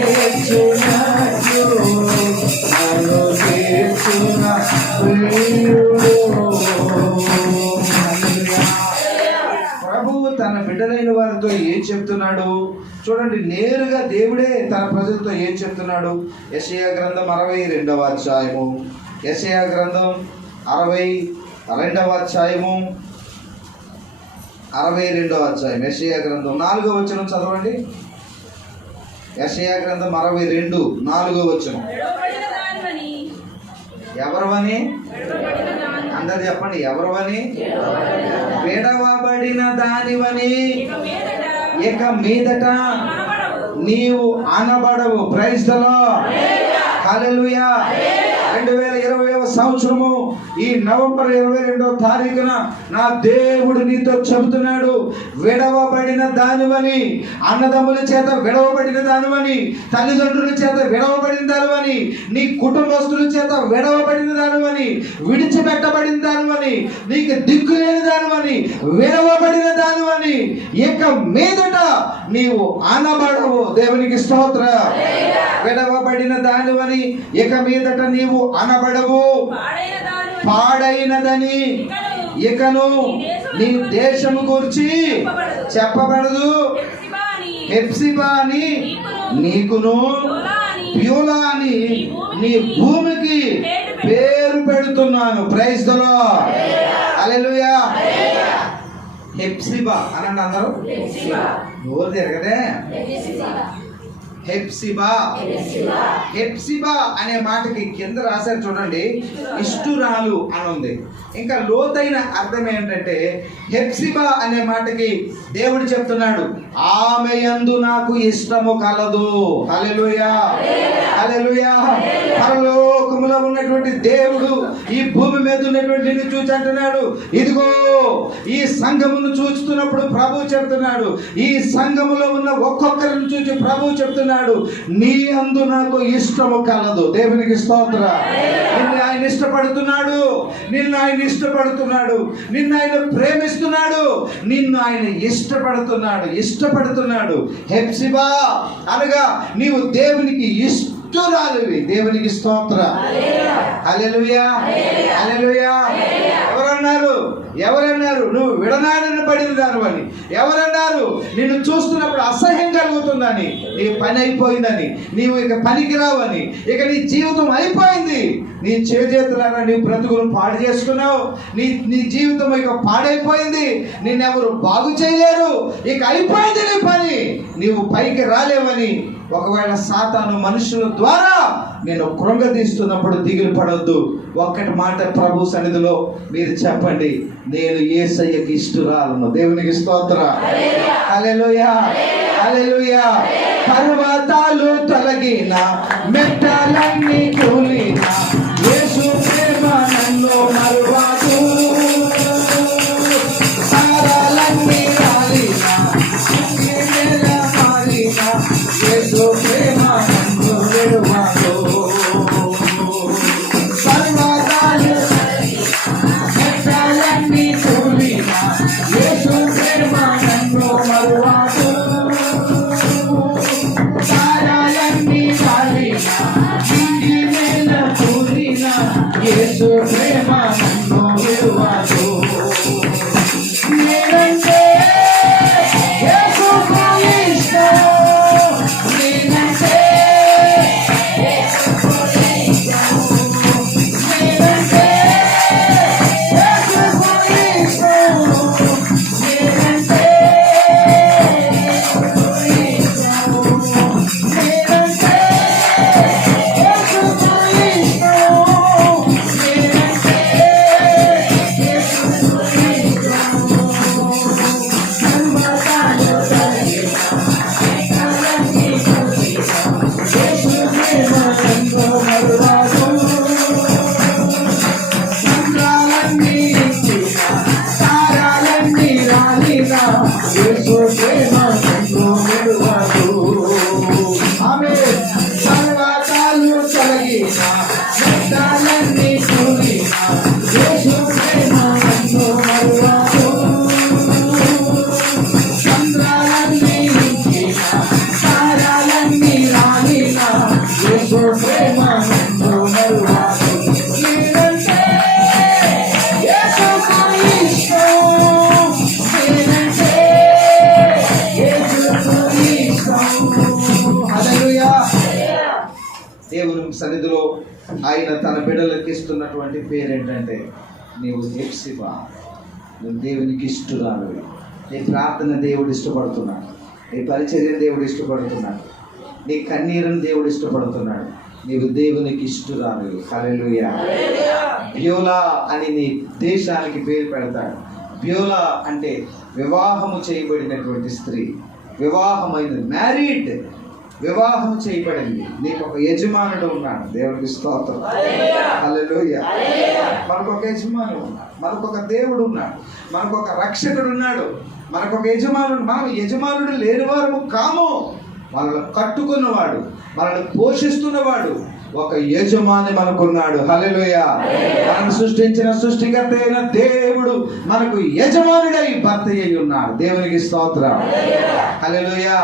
చప్పట్లు ప్రభువు తన బిడ్డలైన వారితో ఏం చెప్తున్నాడు చూడండి. నేరుగా దేవుడే తన ప్రజలతో ఏం చెప్తున్నాడు. యెషయా గ్రంథం 62వ అధ్యాయము, యెషయా గ్రంథం 62వ అధ్యాయము, 62వ అధ్యాయం, యెషయా గ్రంథం 4వ వచనం చదవండి. యెషయా గ్రంథం 62 4వ వచనం. ఎవరవని అందరు చెప్పండి. ఎవరవని? విడవబడిన దానివని ఇక మీదట నీవు అనబడవు. Praise the lord. హల్లెలూయా. 2020వ సంవత్సరము ఈ నవంబర్ 22వ తారీఖున నా దేవుడు నీతో చెబుతున్నాడు, విడవబడిన దానివని, అన్నదమ్ముల చేత విడవబడిన దానివని, తల్లిదండ్రుల చేత విడవబడిన దానివని, నీ కుటుంబస్తుల చేత విడవబడిన దానివని, విడిచిపెట్టబడిన దానివని, నీకు దిక్కులేని దానివని, విడవబడిన దానివని ఇక మీదట నీవు అనబడవు. దేవునికి స్తోత్రం. విడవబడిన దానివని ఇక మీదట నీవు అనబడవు. పాడైనదని ఇకను నీ దేశము గురించి చెప్పబడదు. హెప్సిబా అని నీకును, ప్యూలా అని నీ భూమికి పేరు పెడుతున్నాను. Praise the lord. Hallelujah. Hephzibah అనండి అందరూ. నోరు తిరగదే. హెప్సిబా. హెప్సిబా అనే మాటకి కింద రాశారు చూడండి, ఇష్టురాలు అని ఉంది. ఇంకా లోతైన అర్థం ఏంటంటే హెప్సిబా అనే మాటకి దేవుడు చెప్తున్నాడు, ఆమె యందు నాకు ఇష్టము కలదు. హల్లెలూయా. హల్లెలూయా. పరలోకములో ఉన్నటువంటి దేవుడు ఈ భూమి మీద ఉన్నటువంటి నిన్ను చూసి అంటున్నాడు, ఇదిగో ఈ సంఘమును చూస్తున్నప్పుడు ప్రభు చెప్తున్నాడు, ఈ సంఘములో ఉన్న ఒక్కొక్కరిని చూసి ప్రభు చెప్తున్నాడు, అంటున్నాడు, నీ యందు నాకు ఇష్టము కలదు. దేవునికి స్తోత్ర. నిన్ను ఆయన ఇష్టపడుతున్నాడు, నిన్ను ఆయన ఇష్టపడుతున్నాడు, నిన్ను ఆయన ప్రేమిస్తున్నాడు, నిన్ను ఆయన ఇష్టపడుతున్నాడు. హెప్సిబా అనగా నీవు దేవునికి ఇష్టురాలివి. దేవునికి స్తోత్ర. హల్లెలూయా, హల్లెలూయా. ఎవరన్నారు నువ్వు విడనాడిన పడిన దానివని? ఎవరన్నారు నిన్ను చూస్తున్నప్పుడు అసహ్యం కలుగుతుందని? నీ పని అయిపోయిందని, నీవు ఇక పనికి రావని, ఇక నీ జీవితం అయిపోయింది, నీ చేతులారా నీ బ్రతుకులు పాడు చేసుకున్నావు, నీ జీవితం ఇక పాడైపోయింది, నిన్నెవరు బాగు చేయలేరు, ఇక అయిపోయింది నీ పని, నీవు పైకి రాలేవని ఒకవేళ సాతాను మనుషుల ద్వారా నేను కృంగతీస్తున్నప్పుడు దిగులు పడొద్దు. ఒక్కటి మాట ప్రభు సన్నిధిలో మీరు చెప్పండి, నేను యేసయ్యకి ఇష్టురాలను. దేవునికి స్తోత్ర. హల్లెలూయా, హల్లెలూయా. పర్వతాలు తొలగిన, మెట్టలన్నీ కూలిన, యేసు ప్రేమ నన్ను మరువదు. సారాలన్నీ రాలిన, మారిన, యేసు ప్రేమ నన్ను విడువదు. పర్వతాలు మెట్టలన్నీ కూలిన, యేసు ప్రేమ నన్ను మరువదు. సారాలన్నీ రాలిన, నేల కూలిన, యేసు ప్రేమ నన్ను విడువదు. నేనంటే యేసుకు ఇష్టం, నేనంటే యేసుకు ఇష్టం, నేనంటే యేసుకు ఇష్టం, నేనంటే యేసుకు ఇష్టం, నేనంటే యేసుకు ఇష్టం, నేనంటే యేసుకు ఇష్టం. సర్వకాలు కలిగిన, మెట్టలన్నీ కూలిన, యేసు ప్రేమ నన్ను మరువదు. సంద్రాలన్నీ నిండిన, తారాలన్నీ రాలిన, యేసు ప్రేమ నన్ను విడువదు. ఆమేన్. పర్వతాలు తొలగిన, మెట్టలన్నీ కూలిన, యేసు ప్రేమ నన్ను మరువదు. సంద్రాలన్నీ నిండిన, తారాలన్నీ రాలిన, యేసు ప్రేమ నన్ను మరువదు. నేనంటే యేసుకు ఇష్టం, నేనంటే యేసుకు ఇష్టం. హల్లెలూయా. దేవుని సన్నిధిలో ఆయన తన బిడ్డలకు ఇస్తున్నటువంటి పేరు ఏంటంటే, నీవు హెప్సిబా, నువ్వు దేవునికి ఇష్టురాలు. నీ ప్రార్థన దేవుడు ఇష్టపడుతున్నాడు, నీ పరిచర్యను దేవుడు ఇష్టపడుతున్నాడు, నీ కన్నీరుని దేవుడు ఇష్టపడుతున్నాడు. నీవు దేవునికి ఇష్టురాలు. హల్లెలూయా. బ్యోలా అని నీ దేశానికి పేరు పెడతాడు. బ్యోలా అంటే వివాహము చేయబడినటువంటి స్త్రీ, వివాహమైన మ్యారీడ్, వివాహం చేయబడింది. నీకు ఒక యజమానుడు ఉన్నాడు. దేవునికి స్తోత్రం. హల్లెలూయా. మనకొక యజమానుడు ఉన్నాడు, మనకొక దేవుడు ఉన్నాడు, మనకొక రక్షకుడు ఉన్నాడు, మనకొక యజమానుడు. మనం యజమానుడు లేని వారు కాము. మనల్ని కట్టుకున్నవాడు, మనల్ని పోషిస్తున్నవాడు ఒక యజమాని మనకున్నాడు. హల్లెలూయా. మనల్ని సృష్టించిన సృష్టికర్త అయిన దేవుడు మనకు యజమానుడై భర్త అయి ఉన్నాడు. దేవునికి స్తోత్రం. హల్లెలూయా.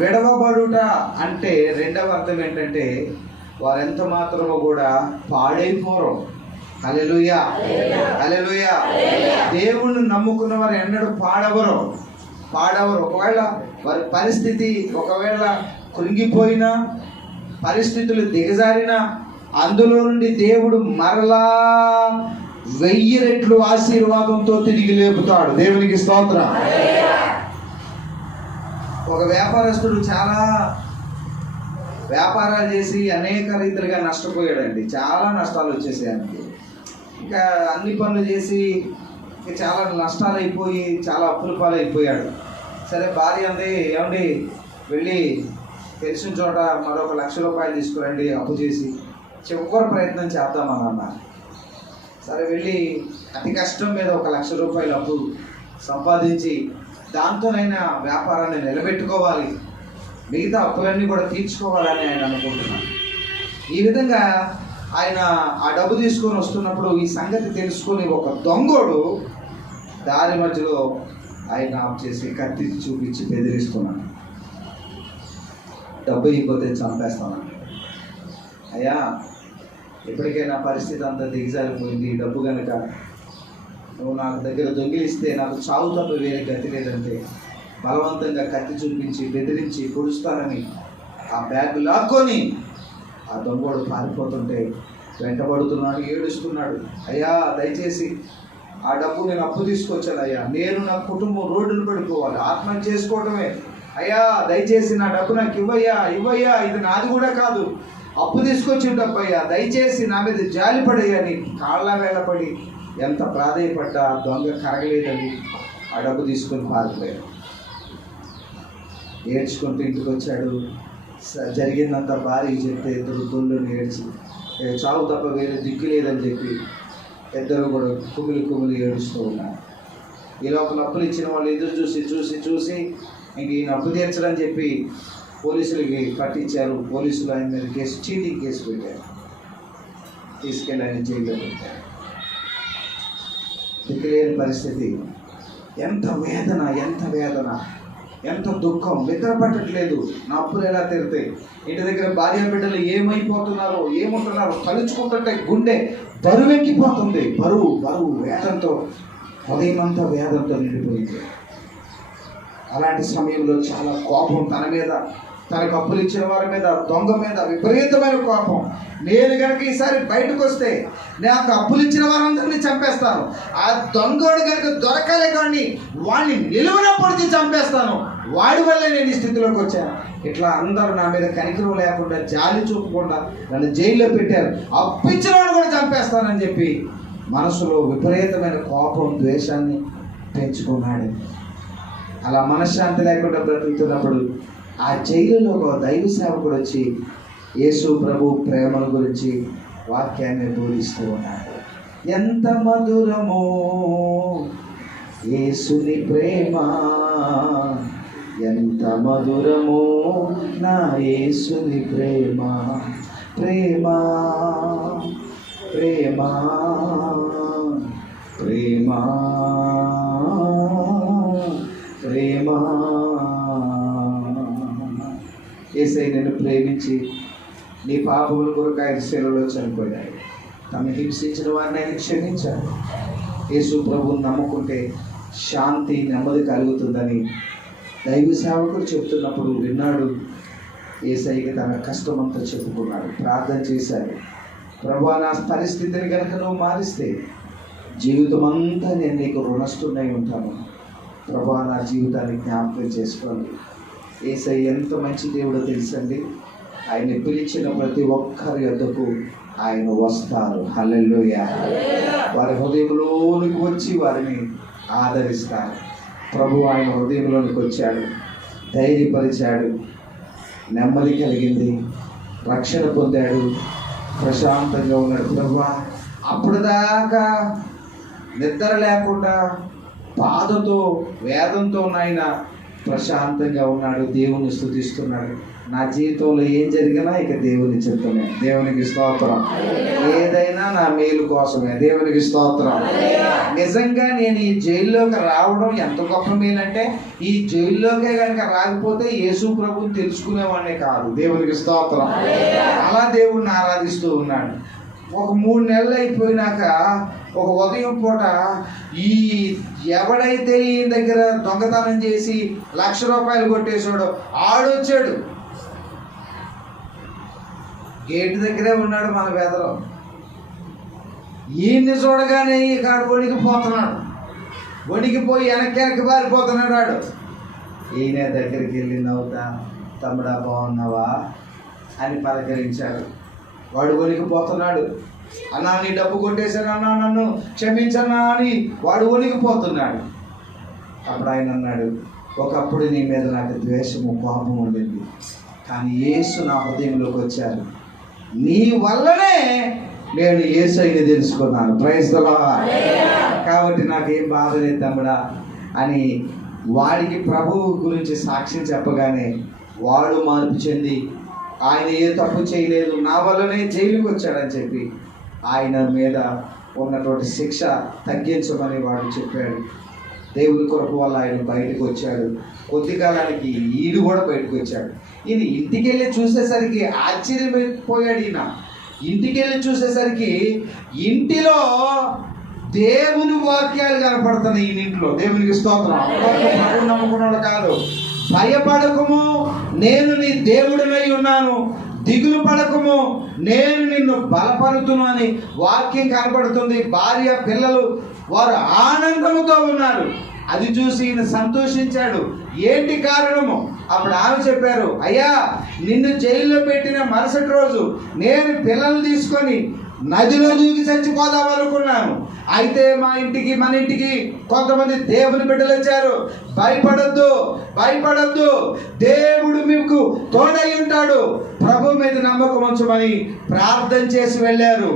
విడవబడుట అంటే రెండవ అర్థం ఏంటంటే, వారెంత మాత్రమో కూడా పాడైపోరు. హల్లెలూయా, హల్లెలూయా. దేవుణ్ణి నమ్ముకున్న వారు ఎన్నడూ పాడవరు. ఒకవేళ వారి పరిస్థితి ఒకవేళ కృంగిపోయినా, పరిస్థితులు దిగజారినా, అందులో నుండి దేవుడు మరలా 1000 రెట్లు ఆశీర్వాదంతో తిరిగి లేపుతాడు. దేవునికి స్తోత్రం. ఒక వ్యాపారస్తుడు చాలా వ్యాపారాలు చేసి అనేక రీతిలుగా నష్టపోయాడండి. చాలా నష్టాలు వచ్చేసాయి ఆయనకి. ఇంకా అన్ని పనులు చేసి చాలా నష్టాలు అయిపోయి చాలా అప్పుల పాలైపోయాడు. సరే, భార్య అంది, ఏమండి వెళ్ళి తెలిసిన చోట మరొక 1,00,000 రూపాయలు తీసుకురండి అప్పు చేసి, చివరి ప్రయత్నం చేద్దామని అన్నారు. సరే, వెళ్ళి అతి కష్టం మీద 1,00,000 రూపాయలు అప్పు సంపాదించి దాంతోనైనా వ్యాపారాన్ని నిలబెట్టుకోవాలి, మిగతా అప్పులన్నీ కూడా తీర్చుకోవాలని ఆయన అనుకుంటున్నాడు. ఈ విధంగా ఆయన ఆ డబ్బు తీసుకొని వస్తున్నప్పుడు ఈ సంగతి తెలుసుకొని ఒక దొంగోడు దారి మధ్యలో ఆయన ఆఫ్ చేసి కత్తి చూపించి బెదిరిస్తున్నాడు. డబ్బు ఇవ్వకపోతే చంపేస్తాను. అయ్యా, ఎప్పటికైనా పరిస్థితి అంతా దిగజారిపోయింది, డబ్బు కనుక నువ్వు నాకు దగ్గర దొంగిలిస్తే నాకు చావు తప్ప వేరే గతి లేదంటే బలవంతంగా కత్తి చూపించి బెదిరించి పొడుస్తానని ఆ బ్యాగ్ లాక్కొని ఆ దొంగోడు పారిపోతుంటే వెంటబడుతున్నాడు, ఏడుస్తున్నాడు. అయ్యా, దయచేసి ఆ డబ్బు నేను అప్పు తీసుకొచ్చాను అయ్యా, నేను నా కుటుంబం రోడ్డును పడిపోవాలి, ఆత్మహత్య చేసుకోవటమే. అయ్యా, దయచేసి నా డబ్బు నాకు ఇవ్వయ్యా, ఇది నాది కూడా కాదు, అప్పు తీసుకొచ్చిన డబ్బు అయ్యా, దయచేసి నా మీద జాలిపడయ్యా అని కాళ్ళ వేళపడి ఎంత ప్రాధేయపడ్డా దొంగ కరగలేదని ఆ డబ్బు తీసుకొని పారిపోయాడు. ఏడ్చుకుంటూ ఇంటికి వచ్చాడు. జరిగిందంతా భార్యకి చెప్తే ఇద్దరు దొల్లుని ఏడ్చి చావు తప్ప వేరే దిక్కు లేదని చెప్పి ఇద్దరు కూడా కుమిలి ఏడుస్తూ ఉన్నారు. ఈ లోపల అప్పులు ఇచ్చిన వాళ్ళు ఎదురు చూసి ఇంక ఈయన అప్పు తీర్చడని చెప్పి పోలీసులకి పట్టించారు. పోలీసులు ఆయన మీద చీటింగ్ కేసు పెట్టారు. తీసుకెళ్ళి ఆయన జైల్లో పెట్టారు. దిక్కులేని పరిస్థితి. ఎంత వేదన, ఎంత దుఃఖం. నిద్ర పట్టట్లేదు. నా అప్పులు ఎలా తీరుతాయి? ఇంటి దగ్గర భార్య బిడ్డలు ఏమైపోతున్నారో, ఏముంటున్నారో తలుచుకుంటుంటే గుండె బరువెక్కిపోతుంది. బరువు వేదంతో, హృదయం అంతా వేదంతో నిండిపోయింది. అలాంటి సమయంలో చాలా కోపం తన మీద, తనకు అప్పులు ఇచ్చిన వారి మీద, దొంగ మీద విపరీతమైన కోపం. నేను కనుక ఈసారి బయటకు వస్తే నాకు అప్పులు ఇచ్చిన వారందరినీ చంపేస్తాను, ఆ దొంగోడు కనుక దొరకలే కానీ వాడిని నిలువున పొడిచి చంపేస్తాను, వాడి వల్లే నేను ఈ స్థితిలోకి వచ్చాను. ఇట్లా అందరూ నా మీద కనికరం లేకుండా, జాలి చూపకుండా నన్ను జైల్లో పెట్టారు, అప్పిచ్చిన వాడు కూడా చంపేస్తానని చెప్పి మనసులో విపరీతమైన కోపం, ద్వేషాన్ని పెంచుకున్నాడు. అలా మనశ్శాంతి లేకుండా బ్రతుకుతున్నప్పుడు ఆ జైలులో ఒక దైవ సేవకుడు వచ్చి యేసు ప్రభు ప్రేమల గురించి వాక్యాన్ని బోధిస్తూ ఉన్నాడు. ఎంత మధురమో యేసుని ప్రేమ, ఎంత మధురమో నా యేసుని ప్రేమ, ప్రేమ ప్రేమ ప్రేమ ప్రేమ. యేసయ్య నిన్ను ప్రేమించి నీ పాపముల కొరకు ఆయన శిలువలో చనిపోయాడు. తను హింసించిన వారిని ఆయన క్షమించాడు. యేసు ప్రభువుని నమ్ముకుంటే శాంతి, నెమ్మది కలుగుతుందని దైవ సేవకుడు చెప్తున్నప్పుడు విన్నాడు. యేసయ్యకి తన కష్టమంతా చెప్పుకున్నాడు, ప్రార్థన చేశాడు. ప్రభువా, నా పరిస్థితిని కనుక నువ్వు మారిస్తే జీవితం అంతా నేను నీకు రుణస్తున్నై ఉంటాను. ప్రభువా, నా జీవితాన్ని జ్ఞాపకం చేసుకోండి. యేసయ్య ఎంత మంచి దేవుడో తెలుసండి. ఆయన పిలిచిన ప్రతి ఒక్కరి యొద్దకు ఆయన వస్తారు. హల్లెలూయా. వారి హృదయంలోనికి వచ్చి వారిని ఆదరిస్తారు. ప్రభు ఆయన హృదయంలోనికి వచ్చాడు, ధైర్యపరిచాడు, నెమ్మది కలిగింది, రక్షణ పొందాడు, ప్రశాంతంగా ఉన్నాడు. ప్రభువా, అప్పుడు దాకా నిద్ర లేకుండా బాధతో, వేదంతో నాయన ప్రశాంతంగా ఉన్నాడు, దేవుని స్తుతిస్తున్నాడు. నా జీవితంలో ఏం జరిగినా ఇక దేవుని చిత్తమే. దేవునికి స్తోత్రం. ఏదైనా నా మేలు కోసమే. దేవునికి స్తోత్రం. నిజంగా నేను ఈ జైల్లోకి రావడం ఎంత గొప్ప మేలంటే, ఈ జైల్లోకే కనుక రాకపోతే యేసు ప్రభువుని తెలుసుకునేవాడినే కాదు. దేవునికి స్తోత్రం. అలా దేవుడిని ఆరాధిస్తూ ఉన్నాడు. ఒక 3 నెలలు అయిపోయినాక ఒక ఉదయం పూట ఈ ఎవడైతే ఈ దగ్గర దొంగతనం చేసి ₹1,00,000 కొట్టేశాడో ఆడొచ్చాడు. గేటు దగ్గరే ఉన్నాడు మన వేదలో. ఈయన్ని చూడగానే ఈ కాడు వణికిపోతున్నాడు. వణికిపోయి వెనక్కి పారిపోతున్నాడు వాడు. ఈయన దగ్గరికి వెళ్ళి నవ్వుతా, తమ్ముడా బాగున్నావా అని పలకరించాడు. వాడు వణికిపోతున్నాడు. అన్నా, నీ డబ్బు కొట్టేశాను అన్నా, నన్ను క్షమించన్నా అని వాడు వణికిపోతున్నాడు. అప్పుడు ఆయన అన్నాడు, ఒకప్పుడు నీ మీద నాకు ద్వేషము, కోపం ఉండింది, కానీ యేసు నా హృదయంలోకి వచ్చారు. నీ వల్లనే నేను యేసయ్యని తెలుసుకున్నాను. Praise the Lord. కాబట్టి నాకేం బాధ లేదు తమ్ముడా అని వాడికి ప్రభువు గురించి సాక్ష్యం చెప్పగానే వాడు మార్పు చెంది ఆయన ఏ తప్పు చేయలేదు, నా వల్లనే జైలుకి వచ్చాడని చెప్పి ఆయన మీద ఉన్నటువంటి శిక్ష తగ్గించమని వాడు చెప్పాడు. దేవుని కొరకు వల్ల ఆయన బయటకు వచ్చాడు. కొద్ది కాలానికి ఈడు కూడా బయటకు వచ్చాడు. ఈయన ఇంటికి వెళ్ళి చూసేసరికి ఆశ్చర్యపోయాడు. ఈయన ఇంటికి వెళ్ళి చూసేసరికి ఇంటిలో దేవుని వాక్యాలు కనపడుతున్నాయి. ఈయన ఇంట్లో దేవునికి స్తోత్రం. ప్రభు నమ్ముకున్నాడు కాదు. భయపడకము, నేను నీ దేవుడినై ఉన్నాను, దిగులు పడకము, నేను నిన్ను బలపరుతును అని వాక్యం కనపడుతుంది. భార్య పిల్లలు వారు ఆనందముతో ఉన్నారు. అది చూసి ఈయన సంతోషించాడు. ఏంటి కారణము? అప్పుడు ఆమె చెప్పారు, అయ్యా నిన్ను జైల్లో పెట్టిన మరుసటి రోజు నేను పిల్లలు తీసుకొని నదిలో దూకి చచ్చిపోదాం అనుకున్నాను. అయితే మన ఇంటికి కొంతమంది దేవుని బిడ్డలు వచ్చారు. భయపడద్దు, దేవుడు మీకు తోడై ఉంటాడు, ప్రభు మీద నమ్మకం ఉంచమని ప్రార్థన చేసి వెళ్ళారు.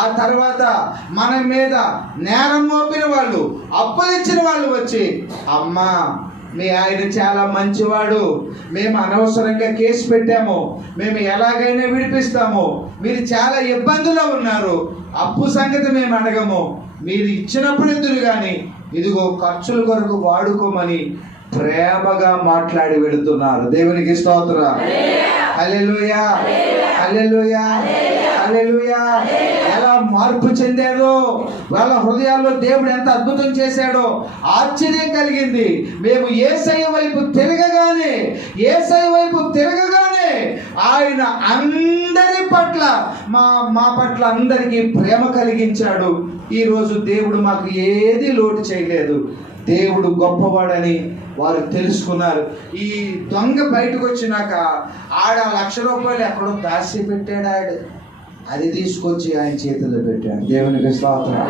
ఆ తర్వాత మన మీద నేరం మోపిన వాళ్ళు, అప్పులు ఇచ్చిన వాళ్ళు వచ్చి, అమ్మా మీ ఆయన చాలా మంచివాడు, మేము అనవసరంగా కేసు పెట్టాము, మేము ఎలాగైనా విడిపిస్తాము, మీరు చాలా ఇబ్బందుల్లో ఉన్నారు, అప్పు సంగతి మేము అడగము, మీరు ఇచ్చినప్పుడు ఎదురు కానీ ఇదిగో ఖర్చుల కొరకు వాడుకోమని ప్రేమగా మాట్లాడి వెళుతున్నారు. దేవునికి స్తోత్రం. హల్లెలూయా, హల్లెలూయా, హల్లెలూయా. ఎలా మార్పు చెందారో, వాళ్ళ హృదయాల్లో దేవుడు ఎంత అద్భుతం చేశాడో ఆశ్చర్యం కలిగింది. మేము యేసయ్య వైపు తిరగగానే ఆయన అందరి పట్ల మా పట్ల అందరికీ ప్రేమ కలిగించాడు. ఈరోజు దేవుడు మాకు ఏది లోటు చేయలేదు. దేవుడు గొప్పవాడని వారు తెలుసుకున్నారు. ఈ దొంగ బయటకు వచ్చినాక ఆడ 1,00,000 రూపాయలు ఎక్కడో దాచి పెట్టాడు. అది తీసుకొచ్చి ఆయన చేతిలో పెట్టాడు. దేవునికి స్తోత్రం.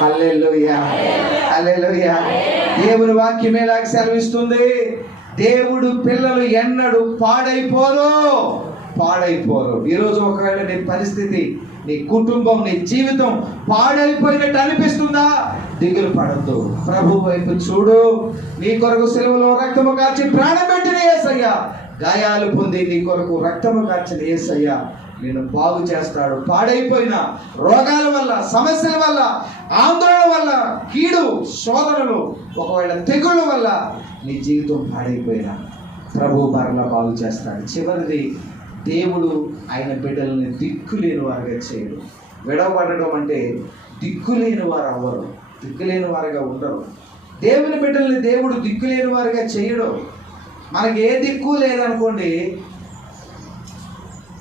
హల్లెలూయా, హల్లెలూయా. దేవుని వాక్యం ఎలాగ సెలవిస్తుంది? దేవుడు పిల్లలు ఎన్నడూ పాడైపోరు. ఈరోజు ఒకవేళ నీ పరిస్థితి, నీ కుటుంబం, నీ జీవితం పాడైపోయినట్టు అనిపిస్తుందా? దిగులు పడద్దు, ప్రభు వైపు చూడు. నీ కొరకు సిలువలో రక్తము కార్చి ప్రాణం పెట్టిన యేసయ్య, గాయాలు పొంది నీ కొరకు రక్తము కార్చిన యేసయ్య నిన్ను బాగు చేస్తాడు. పాడైపోయిన రోగాల వల్ల, సమస్యల వల్ల, ఆందోళన వల్ల, కీడు శోధనలు, ఒకవేళ తెగుళ్ళ వల్ల నీ జీవితం పాడైపోయినా ప్రభు మరలా బాగు చేస్తాడు. చివరిది, దేవుడు ఆయన బిడ్డలని దిక్కులేని వారుగా చేయడు. విడవబడడం అంటే దిక్కులేని వారు అవ్వరు, దిక్కులేని వారుగా ఉండరు. దేవుని బిడ్డల్ని దేవుడు దిక్కులేని వారుగా చేయడు. మనకి ఏ దిక్కు లేదనుకోండి,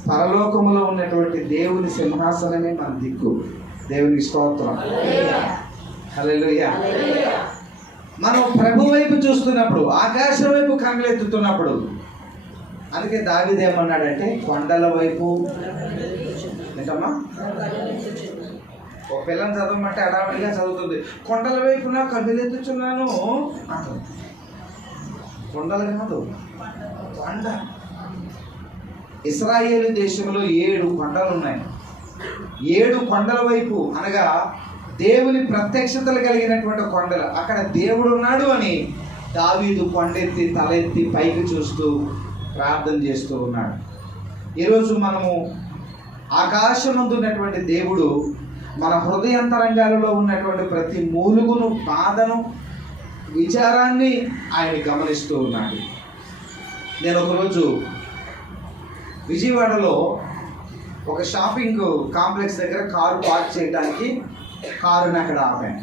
పరలోకములో ఉన్నటువంటి దేవుని సింహాసనమే మన దిక్కు. దేవునికి స్తోత్రం. హల్లెలూయా. మనం ప్రభు వైపు చూస్తున్నప్పుడు, ఆకాశం వైపు కన్నులెత్తుతున్నప్పుడు, అందుకే దావీదు ఏమన్నాడంటే, కొండల వైపు, ఏంటమ్మా ఒక పిల్లని చదవమంటే అడావిడిగా చదువుతుంది. కొండల వైపు నా కన్నులెత్తుచున్నాను అంటుంది. కొండలు కాదు, కొండ. ఇశ్రాయేలు దేశంలో 7 కొండలు ఉన్నాయి. 7 కొండల వైపు అనగా దేవుని ప్రత్యక్షతలు కలిగినటువంటి కొండలు. అక్కడ దేవుడు ఉన్నాడు అని దావీదు కొండెత్తి తలెత్తి పైకి చూస్తూ ప్రార్థన చేస్తూ ఉన్నాడు. ఈరోజు మనము ఆకాశమందు ఉన్నటువంటి దేవుడు మన హృదయాంతరంగాలలో ఉన్నటువంటి ప్రతి మూలుగును, బాధను, విచారాన్ని ఆయన గమనిస్తూ ఉన్నాడు. నేను ఒకరోజు విజయవాడలో ఒక షాపింగ్ కాంప్లెక్స్ దగ్గర కారు పార్క్ చేయడానికి కారుని అక్కడ ఆపాను.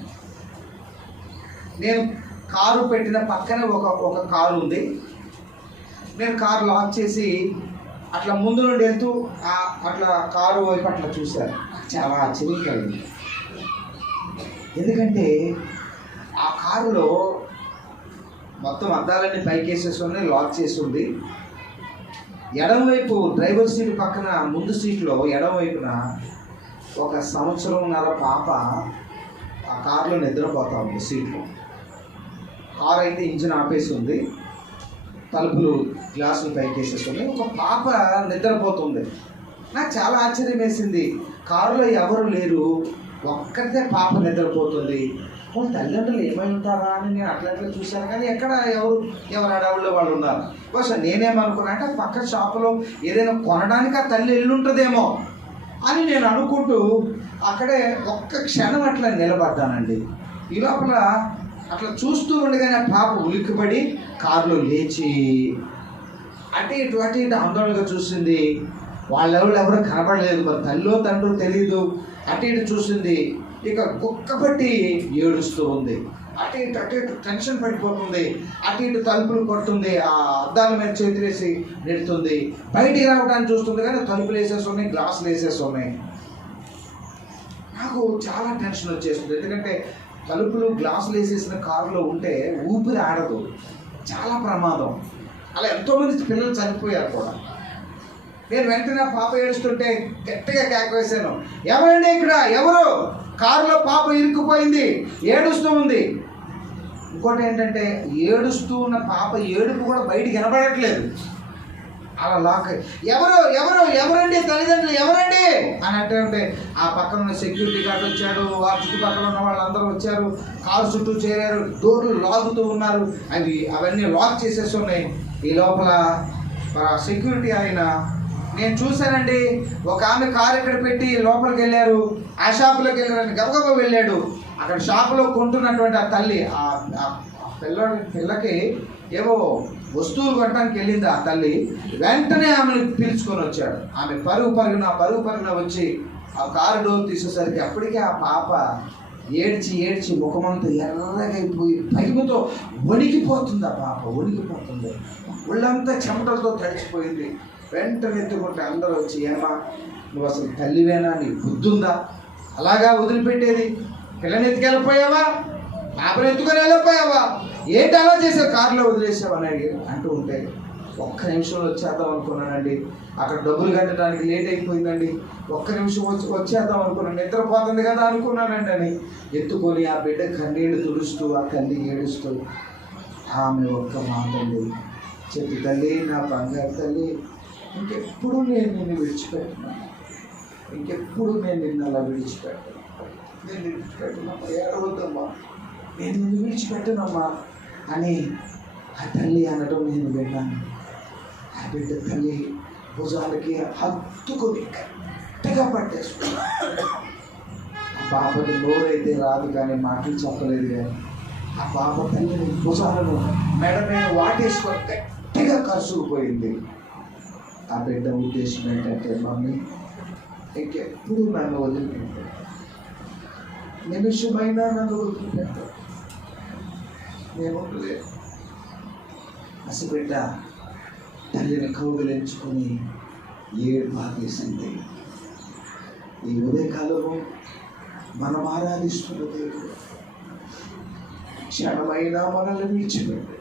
నేను కారు పెట్టిన పక్కనే ఒక కారు ఉంది. నేను కారు లాక్ చేసి అట్లా ముందు నుండి వెళ్తూ అట్లా కారు వైపు అట్లా చూశాను. చాలా ఆశ్చర్యం కలిగింది. ఎందుకంటే ఆ కారులో మొత్తం అద్దాలన్నీ పైకేసేసి ఉన్నాయి, లాక్ చేసి ఉంది. ఎడమవైపు డ్రైవర్ సీట్ పక్కన ముందు సీట్లో ఎడమవైపున 1 సంవత్సరంన్నర పాప ఆ కారులో నిద్రపోతా ఉంది సీట్లో. కారు అయితే ఇంజిన్ ఆపేసి ఉంది, తలుపులు గ్లాసులు పైకేసేసి ఉన్నాయి, ఒక పాప నిద్రపోతుంది. నాకు చాలా ఆశ్చర్యం వేసింది. కారులో ఎవరు లేరు, ఒక్కరితే పాప నిద్రపోతుంది. వాళ్ళ తల్లిదండ్రులు ఏమై ఉంటారా అని నేను అట్లా చూశాను, కానీ ఎవరు అడవుల్లో వాళ్ళు ఉన్నారు. బహుశా నేనేమనుకున్నా అంటే పక్క షాపులో ఏదైనా కొనడానికి ఆ తల్లి వెళ్ళి ఉంటుందేమో అని నేను అనుకుంటూ అక్కడే ఒక్క క్షణం అట్లా నిలబడ్డానండి. ఈ లోపల అట్లా చూస్తూ ఉండగానే ఆ పాప ఉలిక్కిపడి కారులో లేచి అటు ఇటు ఆందోళనగా చూసింది. ఎవరు కనబడలేదు, మరి తల్లో తండ్రి తెలియదు. అటు ఇటు చూసింది, ఇక గుక్కబట్టి ఏడుస్తూ ఉంది. అటు ఇటు టెన్షన్ పడిపోతుంది. అటు ఇటు తలుపులు కొడుతుంది, ఆ అద్దాల మీద చేతులు వేసి నెడుతుంది. బయటికి రావడానికి చూస్తుంది కానీ తలుపులు వేసేసి ఉన్నాయి, గ్లాసులు వేసేసి ఉన్నాయి. నాకు చాలా టెన్షన్ వచ్చేస్తుంది, ఎందుకంటే తలుపులు గ్లాసులు వేసేసిన కారులో ఉంటే ఊపిరి ఆడదు, చాలా ప్రమాదం. అలా ఎంతోమంది పిల్లలు చనిపోయారు కూడా. నేను వెంటనే పాప ఏడుస్తుంటే గట్టిగా కేక వేశాను, ఎవరండి ఇక్కడ, ఎవరు? కారులో పాప ఇరుక్కుపోయింది, ఏడుస్తూ ఉంది. ఇంకోటి ఏంటంటే ఏడుస్తూ ఉన్న పాప ఏడుపు కూడా బయటికి వినబడట్లేదు. అలా లాక్ ఎవరండి తల్లిదండ్రులు ఎవరండి అని అంటే ఆ పక్కన ఉన్న సెక్యూరిటీ గార్డ్ వచ్చాడు, ఆ చుట్టుపక్కల ఉన్న వాళ్ళందరూ వచ్చారు, కారు చుట్టూ చేరారు, డోర్లు లాగుతూ ఉన్నారు, అవన్నీ లాక్ చేసేసి ఉన్నాయి. ఈ లోపల సెక్యూరిటీ ఆయన నేను చూశానండి, ఒక ఆమె కారు ఎక్కడ పెట్టి లోపలికి వెళ్ళారు, ఆ షాపులోకి వెళ్ళారని గబగబా వెళ్ళాడు. అక్కడ షాపులో కొంటున్నటువంటి ఆ తల్లి ఆ పిల్లకి ఏవో వస్తువులు కొట్టడానికి వెళ్ళింది ఆ తల్లి. వెంటనే ఆమెను పిలుచుకొని వచ్చాడు. ఆమె పరుగు పరుగున వచ్చి ఆ కారు డోర్ తీసేసరికి అప్పటికే ఆ పాప ఏడ్చి ముఖమంతా ఎర్రగైపోయి భయముతో వణికిపోతుంది. ఆ పాప వణికిపోతుంది, ఒళ్ళంతా చెమటలతో తడిచిపోయింది. వెంటనే ఎత్తుకుంటే అందరూ వచ్చి, ఏమా నువ్వు అసలు తల్లివేనా, నీకు బుద్ధుందా, అలాగా వదిలిపెట్టేది, పిల్లని ఎత్తుకెళ్ళిపోయావా, పాపను ఎత్తుకొని వెళ్ళిపోయావా, ఏంటి అలా చేసావు, కారులో వదిలేసావు అని అంటూ ఉంటే ఒక్క నిమిషంలో వచ్చేద్దాం అనుకున్నానండి. అక్కడ డబ్బులు కట్టడానికి లేట్ అయిపోయిందండి. ఒక్క నిమిషం వచ్చేద్దాం అనుకున్నాను, నిద్రపోతుంది కదా అనుకున్నానండి అని ఎత్తుకొని ఆ బిడ్డ కన్నీళ్ళు తుడుస్తూ ఆ తల్లి ఏడుస్తూ ఆమె ఒక్క మాటండి చెప్పి, తల్లి నా బంగారు తల్లి, ఇంకెప్పుడు నేను నిన్ను విడిచిపెట్టున్నాను, ఇంకెప్పుడు నేను నిన్ను అలా విడిచిపెట్టనమ్మా, ఏడవద్దమ్మా, నేను నిన్ను విడిచిపెట్టనమ్మా అని ఆ తల్లి అనడం నేను విన్నాను. ఆ బిడ్డ తల్లి భుజాలకి హత్తుకొని గట్టిగా పట్టేసుకున్నా. ఆ పాపకి నోరైతే రాదు కానీ మాటలు చెప్పలేదు, కానీ ఆ పాప తల్లిని భుజాలను మెడ మీద వాటేసుకొని గట్టిగా కరుసుకుపోయింది. ఆ బిడ్డ ఉద్దేశం ఏంటంటే, మమ్మీ ఇంకెప్పుడు నన్ను వదిలిపెట్టాను, నిమిషమైనా నన్ను వదిలిపెట్టాను, నేను ఉండలేదు. అసబిడ్డ తల్లిని కౌగిలించుకొని ఏడ్పాకేసింది. ఈ ఉదయకాలము మనం ఆరాధిస్తున్న దేవుడు క్షణమైనా మనల్ని విడిచిపెట్టాడు.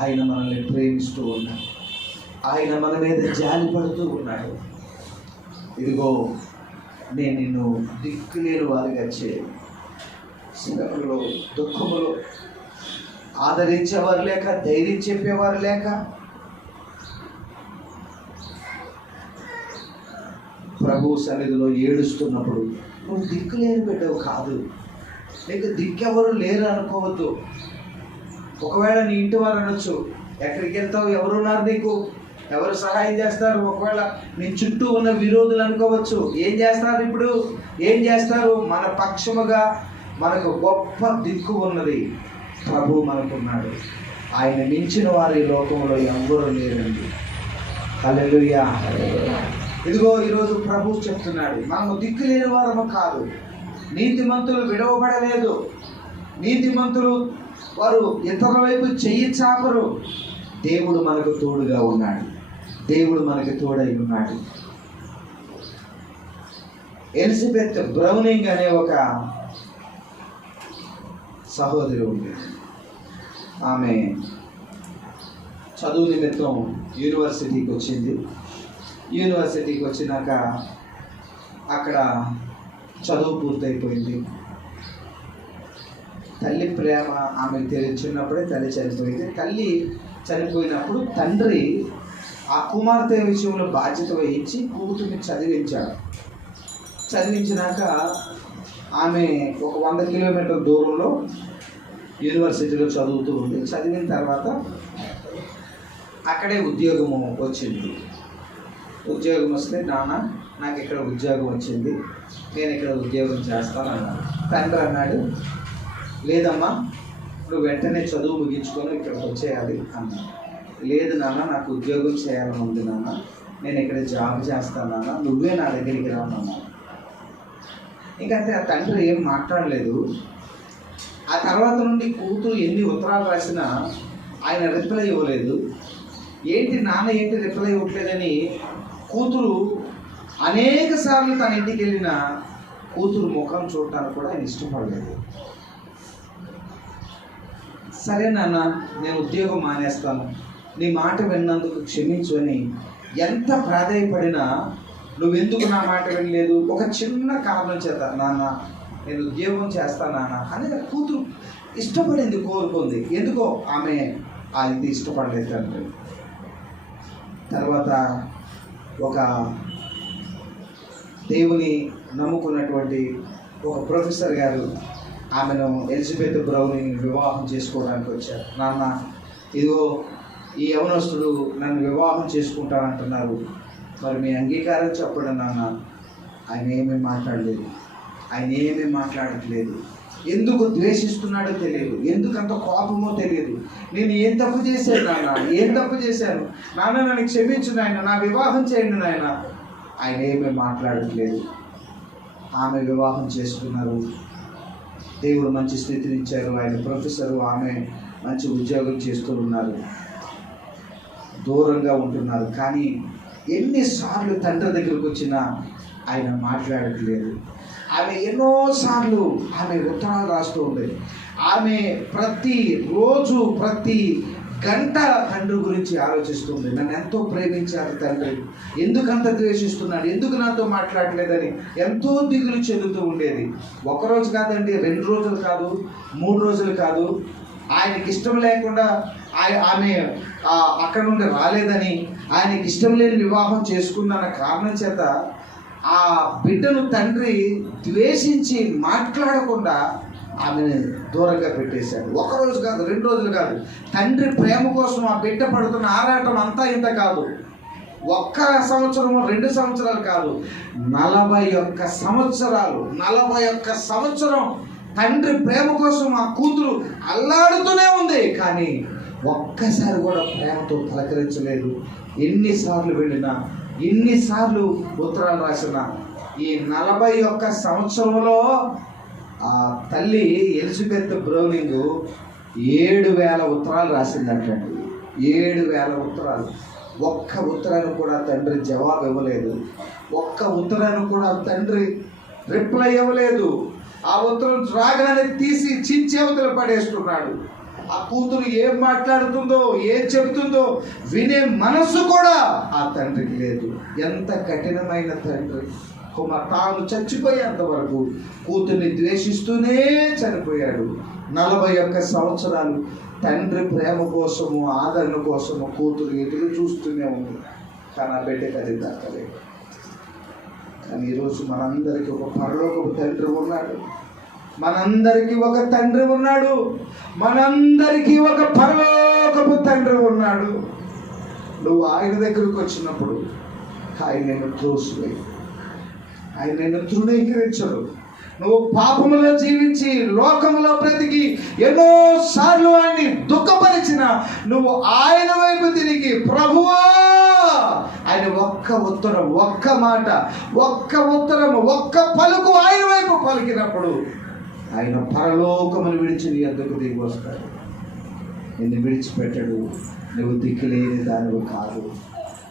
ఆయన మనల్ని ప్రేమిస్తూ ఉన్నాడు, ఆయన మన మీద జాలి పడుతూ ఉన్నాడు. ఇదిగో నేను నిన్ను దిక్కులేని వారిగా చేయను, శ్రమలో దుఃఖములో ఆదరించేవారు లేక, ధైర్యం చెప్పేవారు లేక, ప్రభు సన్నిధిలో ఏడుస్తున్నప్పుడు నువ్వు దిక్కులేని బిడ్డవు కాదు, నీకు దిక్కెవరు లేరు అనుకోవద్దు. ఒకవేళ నీ ఇంటి వారు అనొచ్చు, ఎక్కడికి వెళ్తావు, ఎవరున్నారు నీకు, ఎవరు సహాయం చేస్తారు, ఒకవేళ నీ చుట్టూ ఉన్న విరోధులు అనుకోవచ్చు. ఏం చేస్తారు ఇప్పుడు, ఏం చేస్తారు? మన పక్షముగా మనకు గొప్ప దిక్కు ఉన్నది, ప్రభు మనకున్నాడు. ఆయన మించిన వారు ఈ లోకంలో ఎవ్వరూ లేరండి. హల్లెలూయా. ఇదిగో ఈరోజు ప్రభు చెప్తున్నాడు, మనము దిక్కు లేని వారము కాదు. నీతిమంతులు విడవబడలేదు, నీతిమంతులు వారు ఇతరుల వైపు చెయ్యి చాపరు. దేవుడు మనకు తోడుగా ఉన్నాడు, దేవుడు మనకు తోడై ఉన్నాడు. ఎలిజబెత్ బ్రౌనింగ్ అనే ఒక సహోదరి ఉంది. ఆమె చదువు నిమిత్తం యూనివర్సిటీకి వచ్చింది. యూనివర్సిటీకి వచ్చినాక అక్కడ చదువు పూర్తయిపోయింది. తల్లి ప్రేమ ఆమెకు చిన్నప్పుడే తల్లి చనిపోయింది. తల్లి చనిపోయినప్పుడు తండ్రి ఆ కుమార్తె విషయంలో బాధ్యత వహించి కూతుర్ని చదివించాడు. చదివించినాక ఆమె ఒక 100 కిలోమీటర్ల దూరంలో యూనివర్సిటీలో చదువుతూ ఉంది. చదివిన తర్వాత అక్కడే ఉద్యోగము వచ్చింది. ఉద్యోగం వస్తే నాన్న నాకు ఇక్కడ ఉద్యోగం వచ్చింది, నేను ఇక్కడ ఉద్యోగం చేస్తాను అన్నాడు. తండ్రి అన్నాడు, లేదమ్మా నువ్వు వెంటనే చదువు ముగించుకొని ఇక్కడికి వచ్చేయాలి అన్నాడు. లేదు నాన్న నాకు ఉద్యోగం చేయాలని ఉంది నాన్న, నేను ఇక్కడ జాబ్ చేస్తాను నాన్న, నువ్వే నా దగ్గరికి రానన్నా. ఇంకంటే ఆ తండ్రి ఏం మాట్లాడలేదు. ఆ తర్వాత నుండి కూతురు ఎన్ని ఉత్తరాలు రాసినా ఆయన రిప్లై ఇవ్వలేదు. ఏంటి నాన్న ఏంటి రిప్లై ఇవ్వట్లేదని కూతురు అనేక సార్లు తన ఇంటికి వెళ్ళిన కూతురు ముఖం చూడటానికి కూడా ఆయన ఇష్టపడలేదు. సరే నాన్న నేను ఉద్యోగం మానేస్తాను, నీ మాట విన్నందుకు క్షమించు అని ఎంత ప్రాధాయపడినా నువ్వెందుకు నా మాట వినలేదు, ఒక చిన్న కారణం చేత నాన్న నేను ఉద్యోగం చేస్తాను నాన్న అని కూతురు ఇష్టపడింది, కోరుకుంది. ఎందుకో ఆమె ఇది ఇష్టపడలేదు తండ్రి. తర్వాత ఒక దేవుని నమ్ముకున్నటువంటి ఒక ప్రొఫెసర్ గారు ఆమెను ఎలిజబెత్ బ్రౌని వివాహం చేసుకోవడానికి వచ్చారు. నాన్న ఇదిగో ఈ యవనస్తుడు నన్ను వివాహం చేసుకుంటానంటున్నారు, మరి మీ అంగీకారం చెప్పండి నాన్న. ఆయన ఏమీ మాట్లాడలేదు, ఆయన ఏమీ మాట్లాడట్లేదు. ఎందుకు ద్వేషిస్తున్నాడో తెలియదు, ఎందుకంత కోపమో తెలియదు. నేను ఏం తప్పు చేశాను నాన్న, ఏం తప్పు చేశాను నాన్న, నన్ను క్షమించు నాయన, నా వివాహం చేయండి నాయన. ఆయన ఏమీ మాట్లాడట్లేదు. ఆమె వివాహం చేసుకున్నారు, దేవుడు మంచి స్థితిని ఇచ్చారు. ఆయన ప్రొఫెసరు, ఆమె మంచి ఉద్యోగం చేస్తూ ఉన్నారు, దూరంగా ఉంటున్నారు. కానీ ఎన్నిసార్లు తండ్రి దగ్గరికి వచ్చినా ఆయన మాట్లాడట్లేదు. ఆమె ఎన్నోసార్లు ఆమె ఉత్తరాలు రాస్తూ ఉండేది. ఆమె ప్రతి రోజు ప్రతి గంట తండ్రి గురించి ఆలోచిస్తుంది. నన్ను ఎంతో ప్రేమించారు తండ్రి, ఎందుకంత ద్వేషిస్తున్నాడు, ఎందుకు నాతో మాట్లాడలేదని ఎంతో దిగులు చెందుతూ ఉండేది. ఒకరోజు కాదండి, 2 రోజులు కాదు, 3 రోజులు కాదు. ఆయనకి ఇష్టం లేకుండా ఆమె అక్కడ నుండి రాలేదని, ఆయనకి ఇష్టం లేని వివాహం చేసుకుందన్న కారణం చేత ఆ బిడ్డను తండ్రి ద్వేషించి మాట్లాడకుండా ఆమెను దూరంగా పెట్టేశాడు. 1 రోజు కాదు, 2 రోజులు కాదు. తండ్రి ప్రేమ కోసం ఆ బిడ్డ పడుతున్న ఆరాటం అంతా ఇంత కాదు. 1 సంవత్సరం 2 సంవత్సరాలు కాదు, 41 సంవత్సరాలు, 41 సంవత్సరం తండ్రి ప్రేమ కోసం ఆ కూతురు అల్లాడుతూనే ఉంది. కానీ ఒక్కసారి కూడా ప్రేమతో పలకరించలేదు. ఎన్నిసార్లు వెళ్ళినా, ఎన్నిసార్లు ఉత్తరాలు రాసినా, ఈ 41 సంవత్సరంలో ఆ తల్లి ఎలిజబెత్ బ్రౌనింగ్ 7,000 ఉత్తరాలు రాసిందంటండి. 7,000 ఉత్తరాలు. ఒక్క ఉత్తరాన్ని కూడా తండ్రి జవాబు ఇవ్వలేదు. ఒక్క ఉత్తరాన్ని కూడా తండ్రి రిప్లై ఇవ్వలేదు. ఆ ఉత్తరం రాగానే తీసి చించేవతలు పడేస్తున్నాడు. ఆ కూతురు ఏం మాట్లాడుతుందో, ఏం చెబుతుందో వినే మనస్సు కూడా ఆ తండ్రికి లేదు. ఎంత కఠినమైన తండ్రి! తాను చచ్చిపోయేంత వరకు కూతుర్ని ద్వేషిస్తూనే చనిపోయాడు. 41 సంవత్సరాలు తండ్రి ప్రేమ కోసము, ఆదరణ కోసము కూతురు ఎదురు చూస్తూనే ఉంది. కానీ ఆ బిడ్డకి అది దక్కలేదు. కానీ ఈరోజు మనందరికీ ఒక పరలోకపు తండ్రి ఉన్నాడు. మనందరికీ ఒక తండ్రి ఉన్నాడు. మనందరికీ ఒక పరలోకపు తండ్రి ఉన్నాడు. నువ్వు ఆయన దగ్గరకు వచ్చినప్పుడు ఆయన నిన్ను త్రోసివేయి, ఆయన నిన్ను తృణీకరించడు. నువ్వు పాపములో జీవించి లోకములో బ్రతికి ఎన్నోసార్లు ఆయన్ని దుఃఖపరిచిన నువ్వు ఆయన వైపు తిరిగి ప్రభువా ఆయన ఒక్క ఉత్తరం, ఒక్క మాట, ఒక్క ఉత్తరము, ఒక్క పలుకు ఆయన వైపు పలికినప్పుడు ఆయన పరలోకమును విడిచి నీ అందుకు దిగి వస్తాడు. నిన్ను విడిచిపెట్టడు. నువ్వు దిక్కులేని దానివి కాదు.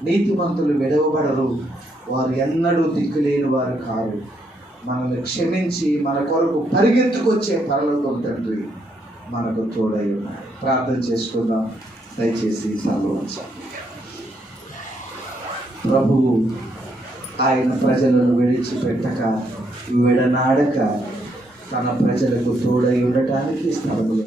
నీతిమంతులు విడవబడరు, వారు ఎన్నడూ దిక్కులేని వారు కారు. మనల్ని క్షమించి మన కొరకు పరిగెత్తుకొచ్చే పరలోకం తండ్రి మనకు తోడై ఉన్నాడు. ప్రార్థన చేసుకుందాం. దయచేసి సర్వవంచండి. ప్రభువు ఆయన ప్రజలను విడిచిపెట్టక విడనాడక తన ప్రజలకు తోడై ఉండటానికి స్థలములు